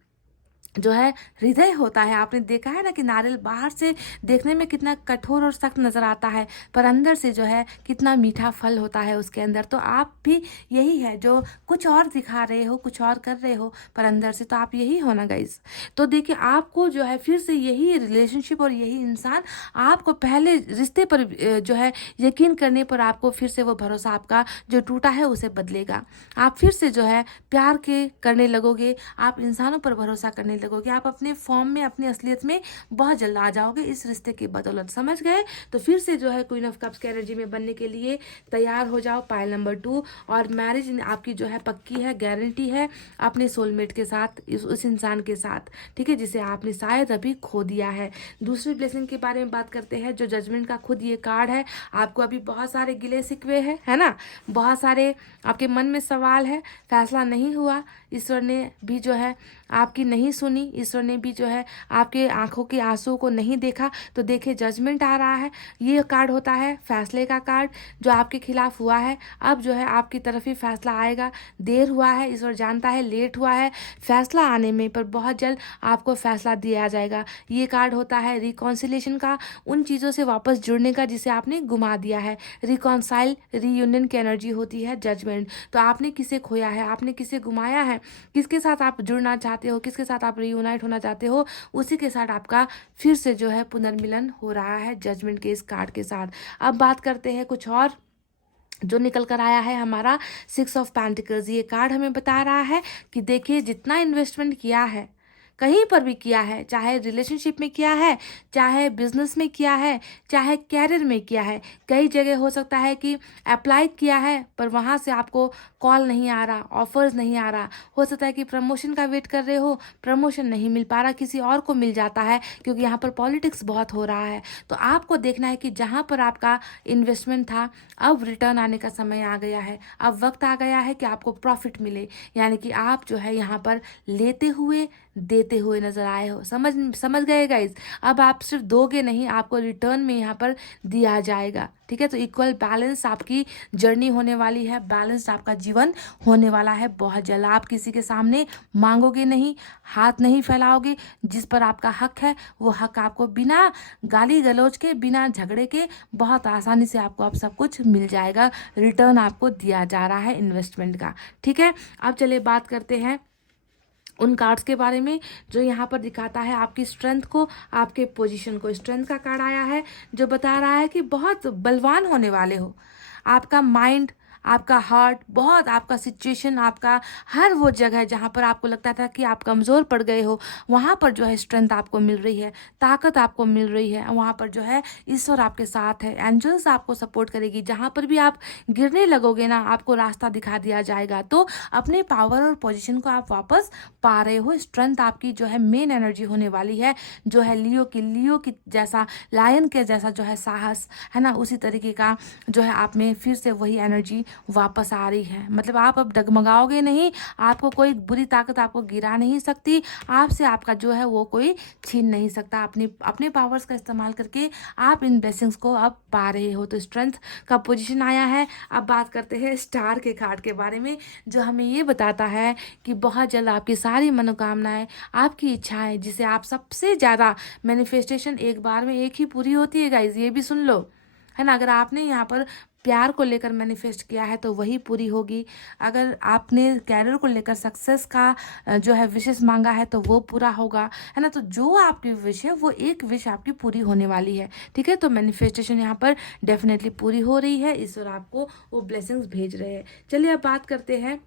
जो है हृदय होता है। आपने देखा है ना कि नारियल बाहर से देखने में कितना कठोर और सख्त नजर आता है, पर अंदर से जो है कितना मीठा फल होता है उसके अंदर। तो आप भी यही है, जो कुछ और दिखा रहे हो, कुछ और कर रहे हो, पर अंदर से तो आप यही हो ना गाइस। तो देखिए, आपको जो है फिर से यही रिलेशनशिप और यही इंसान आपको पहले रिश्ते पर जो है यकीन करने पर आपको फिर से वो भरोसा आपका जो टूटा है उसे बदलेगा। आप फिर से जो है प्यार के करने लगोगे, आप इंसानों पर भरोसा करने लगोगे, आप अपने फॉर्म में, अपनी असलियत में बहुत जल्द आ जाओगे इस रिश्ते की बदौलत, समझ गए। तो फिर से जो है क्वीन ऑफ कप्स की एनर्जी में बनने के लिए तैयार हो जाओ, पायल नंबर 2। और मैरिज आपकी जो है पक्की है, गारंटी है अपने सोलमेट के साथ, उस इंसान के साथ, ठीक है, जिसे आपने शायद अभी खो दिया है। दूसरी ब्लेसिंग के बारे में बात करते हैं, जो जजमेंट का खुद ये कार्ड है। आपको अभी बहुत सारे गिले शिकवे है ना, बहुत सारे आपके मन में सवाल है, फैसला नहीं हुआ, ईश्वर ने भी जो है आपकी नहीं सुनी, ईश्वर ने भी जो है आपके आंखों के आंसू को नहीं देखा। तो देखिए, जजमेंट आ रहा है, ये कार्ड होता है फैसले का कार्ड जो आपके खिलाफ हुआ है। अब जो है आपकी तरफ ही फैसला आएगा। देर हुआ है, ईश्वर जानता है, लेट हुआ है फैसला आने में, पर बहुत जल्द आपको फैसला दिया जाएगा। ये कार्ड होता है रिकॉन्सिलेशन का, उन चीज़ों से वापस जुड़ने का जिसे आपने गुमा दिया है। रिकॉन्साइल, रीयूनियन की एनर्जी होती है जजमेंट। तो आपने किसे खोया है, आपने किसे गुमाया है, किसके साथ आप जुड़ना चाहते हो, किसके साथ आप रीयूनाइट होना चाहते हो, उसी के साथ आपका फिर से जो है पुनर्मिलन हो रहा है जजमेंट के इस कार्ड के साथ। अब बात करते हैं कुछ और जो निकल कर आया है हमारा 6 ऑफ पेंटिकल्स। ये कार्ड हमें बता रहा है कि देखिए, जितना इन्वेस्टमेंट किया है, कहीं पर भी किया है, चाहे रिलेशनशिप में किया है, चाहे बिजनेस में किया है, चाहे कैरियर में किया है, कई जगह हो सकता है कि अप्लाई किया है पर वहाँ से आपको कॉल नहीं आ रहा, ऑफर्स नहीं आ रहा। हो सकता है कि प्रमोशन का वेट कर रहे हो, प्रमोशन नहीं मिल पा रहा, किसी और को मिल जाता है, क्योंकि यहाँ पर पॉलिटिक्स बहुत हो रहा है। तो आपको देखना है कि जहाँ पर आपका इन्वेस्टमेंट था, अब रिटर्न आने का समय आ गया है। अब वक्त आ गया है कि आपको प्रॉफिट मिले, यानी कि आप जो है यहाँ पर लेते हुए देते हुए नजर आए हो। समझ गए गाइज। अब आप सिर्फ दोगे नहीं, आपको रिटर्न में यहाँ पर दिया जाएगा, ठीक है। तो इक्वल बैलेंस आपकी जर्नी होने वाली है, बैलेंस आपका जीवन होने वाला है बहुत जल्द। आप किसी के सामने मांगोगे नहीं, हाथ नहीं फैलाओगे, जिस पर आपका हक है वो हक आपको बिना गाली गलौज के, बिना झगड़े के बहुत आसानी से आपको अब सब कुछ मिल जाएगा। रिटर्न आपको दिया जा रहा है इन्वेस्टमेंट का, ठीक है। अब चलिए बात करते हैं उन कार्ड्स के बारे में जो यहाँ पर दिखाता है आपकी स्ट्रेंथ को, आपके पोजीशन को। स्ट्रेंथ का कार्ड आया है जो बता रहा है कि बहुत बलवान होने वाले हो। आपका माइंड, आपका हार्ट, बहुत आपका सिचुएशन, आपका हर वो जगह जहाँ पर आपको लगता था कि आप कमज़ोर पड़ गए हो, वहाँ पर जो है स्ट्रेंथ आपको मिल रही है, ताकत आपको मिल रही है। वहाँ पर जो है ईश्वर आपके साथ है, एंजल्स आपको सपोर्ट करेगी। जहाँ पर भी आप गिरने लगोगे ना, आपको रास्ता दिखा दिया जाएगा। तो अपने पावर और पोजीशन को आप वापस पा रहे हो। स्ट्रेंथ आपकी जो है मेन एनर्जी होने वाली है, जो है लियो की जैसा, लायन के जैसा जो है साहस है ना, उसी तरीके का जो है आप में फिर से वही एनर्जी वापस आ रही है। मतलब आप अब डगमगाओगे नहीं, आपको कोई बुरी ताकत आपको गिरा नहीं सकती, आपसे आपका जो है वो कोई छीन नहीं सकता। अपने पावर्स का इस्तेमाल करके आप इन ब्लेसिंग्स को अब पा रहे हो। तो स्ट्रेंथ का पोजीशन आया है। अब बात करते हैं स्टार के कार्ड के बारे में, जो हमें ये बताता है कि बहुत जल्द आपकी सारी मनोकामनाएं, आपकी इच्छाएं, जिसे आप सबसे ज़्यादा मैनिफेस्टेशन एक बार में एक ही पूरी होती है गाइज, ये भी सुन लो, है ना। अगर आपने यहाँ पर प्यार को लेकर मैनिफेस्ट किया है तो वही पूरी होगी। अगर आपने कैरियर को लेकर सक्सेस का जो है विशेष मांगा है तो वो पूरा होगा, है ना। तो जो आपकी विश है वो एक विश आपकी पूरी होने वाली है, ठीक है। तो मैनिफेस्टेशन यहाँ पर डेफिनेटली पूरी हो रही है, ईश्वर आपको वो ब्लेसिंग्स भेज रहे हैं। चलिए अब बात करते हैं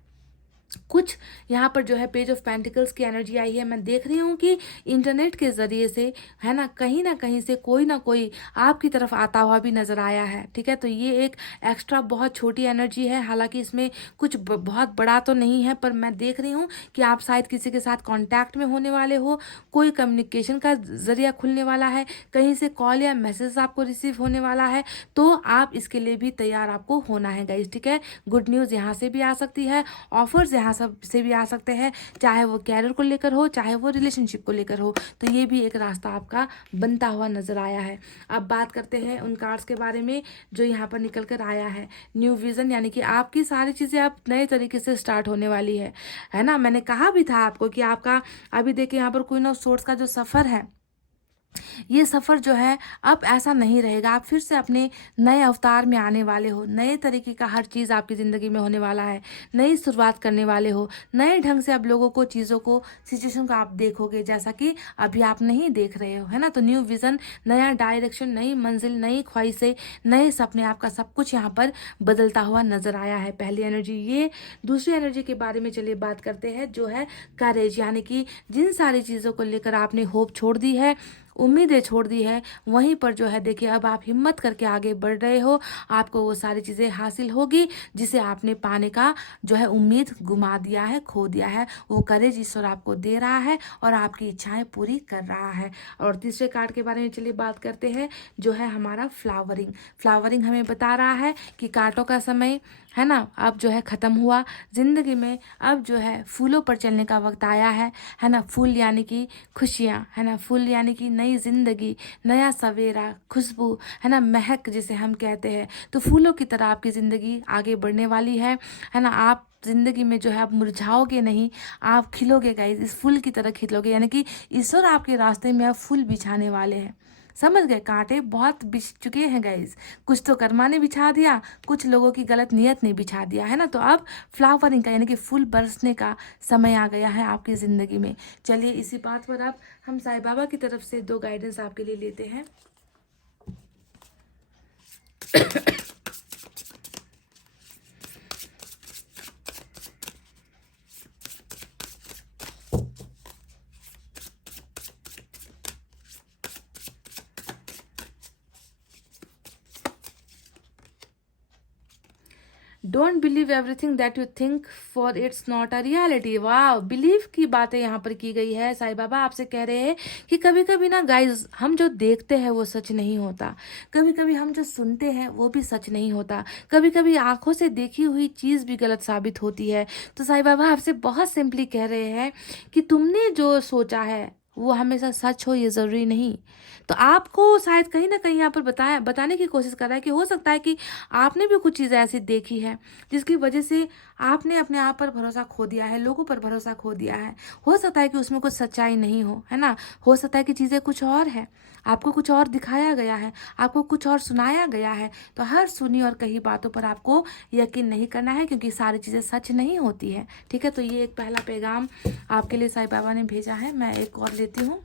कुछ यहाँ पर जो है पेज ऑफ पेंटिकल्स की एनर्जी आई है। मैं देख रही हूँ कि इंटरनेट के ज़रिए से, है ना कहीं से कोई ना कोई आपकी तरफ आता हुआ भी नज़र आया है। ठीक है, तो ये एक एक्स्ट्रा बहुत छोटी एनर्जी है, हालांकि इसमें कुछ बहुत बड़ा तो नहीं है, पर मैं देख रही हूँ कि आप शायद किसी के साथ कांटेक्ट में होने वाले हो, कोई कम्युनिकेशन का ज़रिया खुलने वाला है, कहीं से कॉल या मैसेज आपको रिसीव होने वाला है, तो आप इसके लिए भी तैयार आपको होना है गाइज। ठीक है, गुड न्यूज़ यहाँ से भी आ सकती है, ऑफर्स यहाँ सब से भी आ सकते हैं, चाहे वो कैरियर को लेकर हो, चाहे वो रिलेशनशिप को लेकर हो, तो ये भी एक रास्ता आपका बनता हुआ नजर आया है। अब बात करते हैं उन कार्ड्स के बारे में जो यहाँ पर निकल कर आया है। न्यू विजन, यानी कि आपकी सारी चीज़ें अब नए तरीके से स्टार्ट होने वाली है ना। मैंने कहा भी था आपको कि आपका अभी देखिए यहाँ पर क्वीन ऑफ सोर्ड्स का जो सफ़र है, ये सफ़र जो है अब ऐसा नहीं रहेगा। आप फिर से अपने नए अवतार में आने वाले हो, नए तरीके का हर चीज़ आपकी ज़िंदगी में होने वाला है, नई शुरुआत करने वाले हो, नए ढंग से अब लोगों को, चीज़ों को, सिचुएशन को आप देखोगे जैसा कि अभी आप नहीं देख रहे हो, है ना। तो न्यू विज़न, नया डायरेक्शन, नई मंजिल, नई ख्वाहिशें, नए सपने, आपका सब कुछ यहाँ पर बदलता हुआ नजर आया है। पहली एनर्जी ये। दूसरी एनर्जी के बारे में चलिए बात करते हैं, जो है करेज, यानी कि जिन सारी चीज़ों को लेकर आपने होप छोड़ दी है, उम्मीदें छोड़ दी है, वहीं पर जो है देखिए अब आप हिम्मत करके आगे बढ़ रहे हो, आपको वो सारी चीज़ें हासिल होगी जिसे आपने पाने का जो है उम्मीद गुमा दिया है, खो दिया है। वो करेज ईश्वर आपको दे रहा है और आपकी इच्छाएं पूरी कर रहा है। और तीसरे कार्ड के बारे में चलिए बात करते हैं, जो है हमारा फ्लावरिंग। फ्लावरिंग हमें बता रहा है कि कांटों का समय, है ना, अब जो है ख़त्म हुआ ज़िंदगी में, अब जो है फूलों पर चलने का वक्त आया है ना। फूल यानी कि खुशियाँ, है ना, फूल यानी कि नई ज़िंदगी, नया सवेरा, खुशबू, है ना, महक जिसे हम कहते हैं। तो फूलों की तरह आपकी ज़िंदगी आगे बढ़ने वाली है ना। आप ज़िंदगी में जो है आप मुरझाओगे नहीं, आप खिलोगे गाइस, इस फूल की तरह खिलोगे, यानी कि ईश्वर आपके रास्ते में अब फूल बिछाने वाले हैं। समझ गए, कांटे बहुत बिछ चुके हैं गाइस, कुछ तो कर्मा ने बिछा दिया, कुछ लोगों की गलत नियत ने बिछा दिया, है ना। तो अब फ्लावरिंग का यानी कि फूल बरसने का समय आ गया है आपकी ज़िंदगी में। चलिए इसी बात पर अब हम साईं बाबा की तरफ से 2 गाइडेंस आपके लिए लेते हैं। Don't believe everything that you think for its not a reality. वाह, बिलीव की बातें यहाँ पर की गई है। साईं बाबा आपसे कह रहे हैं कि कभी कभी ना गाइज, हम जो देखते हैं वो सच नहीं होता, कभी कभी हम जो सुनते हैं वो भी सच नहीं होता, कभी कभी आंखों से देखी हुई चीज़ भी गलत साबित होती है। तो साईं बाबा आपसे बहुत सिंपली कह रहे हैं कि तुमने जो सोचा है वो हमेशा सच हो, ये ज़रूरी नहीं। तो आपको शायद कहीं ना कहीं यहाँ पर बताने की कोशिश कर रहा है कि हो सकता है कि आपने भी कुछ चीज़ें ऐसी देखी है जिसकी वजह से आपने अपने आप पर भरोसा खो दिया है, लोगों पर भरोसा खो दिया है। हो सकता है कि उसमें कुछ सच्चाई नहीं हो, है ना। हो सकता है कि चीज़ें कुछ और है, आपको कुछ और दिखाया गया है, आपको कुछ और सुनाया गया है। तो हर सुनी और कही बातों पर आपको यकीन नहीं करना है, क्योंकि सारी चीज़ें सच नहीं होती है। ठीक है, तो ये एक पहला पैगाम आपके लिए साईं बाबा ने भेजा है। मैं एक और लेती हूँ।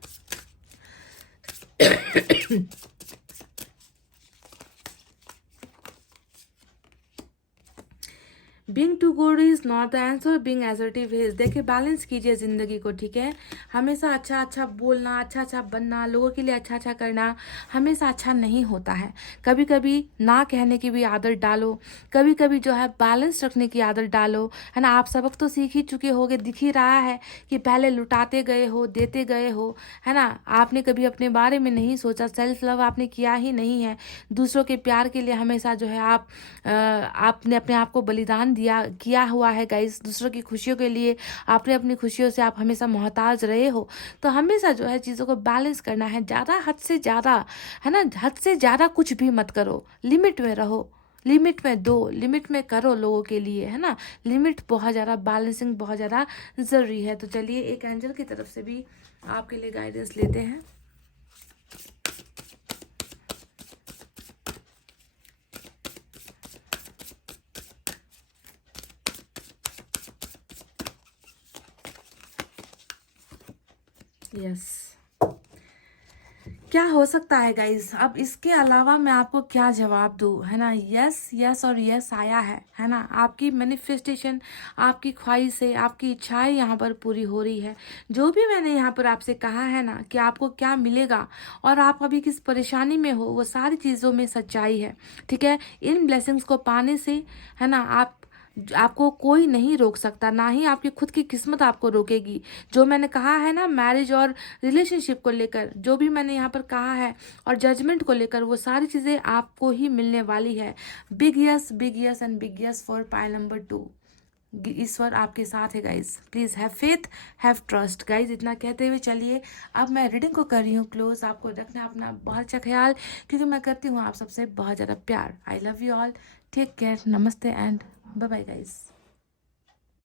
Being too good is not the answer, being assertive is. देखिए, बैलेंस कीजिए ज़िंदगी को, ठीक है। हमेशा अच्छा अच्छा बोलना, अच्छा अच्छा बनना, लोगों के लिए अच्छा अच्छा करना हमेशा अच्छा नहीं होता है। कभी कभी ना कहने की भी आदत डालो, कभी कभी जो है बैलेंस रखने की आदत डालो, है ना। आप सबक तो सीख ही चुके होगे, दिख ही रहा है कि पहले लुटाते गए हो, देते गए हो, है ना। आपने कभी अपने बारे में नहीं सोचा, सेल्फ लव आपने किया ही नहीं है। दूसरों के प्यार के लिए हमेशा जो है आपने अपने आप को बलिदान किया हुआ है गाइस। दूसरों की खुशियों के लिए आपने अपनी खुशियों से आप हमेशा मोहताज रहे हो। तो हमेशा जो है चीज़ों को बैलेंस करना है, ज़्यादा हद से ज़्यादा, है ना, हद से ज़्यादा कुछ भी मत करो, लिमिट में रहो, लिमिट में दो, लिमिट में करो लोगों के लिए, है ना। लिमिट बहुत ज़्यादा, बैलेंसिंग बहुत ज़्यादा ज़रूरी है। तो चलिए एक एंजल की तरफ से भी आपके लिए गाइडेंस लेते हैं। यस, क्या हो सकता है गाइस? अब इसके अलावा मैं आपको क्या जवाब दूँ, है ना? यस यस और यस आया है ना? आपकी मैनिफेस्टेशन, आपकी ख्वाहिशें, आपकी इच्छाएं यहाँ पर पूरी हो रही है। जो भी मैंने यहाँ पर आपसे कहा है ना कि आपको क्या मिलेगा और आप अभी किस परेशानी में हो, वो सारी चीज़ों में सच्चाई है, ठीक है? इन ब्लेसिंग्स को पाने से, है ना, आपको कोई नहीं रोक सकता, ना ही आपकी खुद की किस्मत आपको रोकेगी। जो मैंने कहा है ना मैरिज और रिलेशनशिप को लेकर, जो भी मैंने यहाँ पर कहा है और जजमेंट को लेकर, वो सारी चीज़ें आपको ही मिलने वाली है। Big yes and big yes for pile number 2। ईश्वर आपके साथ है guys, please have faith, have trust guys. इतना कहते हुए चलिए अब मैं रीडिंग को कर रही हूँ क्लोज। आपको रखना अपना बहुत अच्छा ख्याल, क्योंकि मैं करती हूँ आप सबसे बहुत ज़्यादा प्यार। I love you all, take care, नमस्ते एंड बाय बाय गाइज।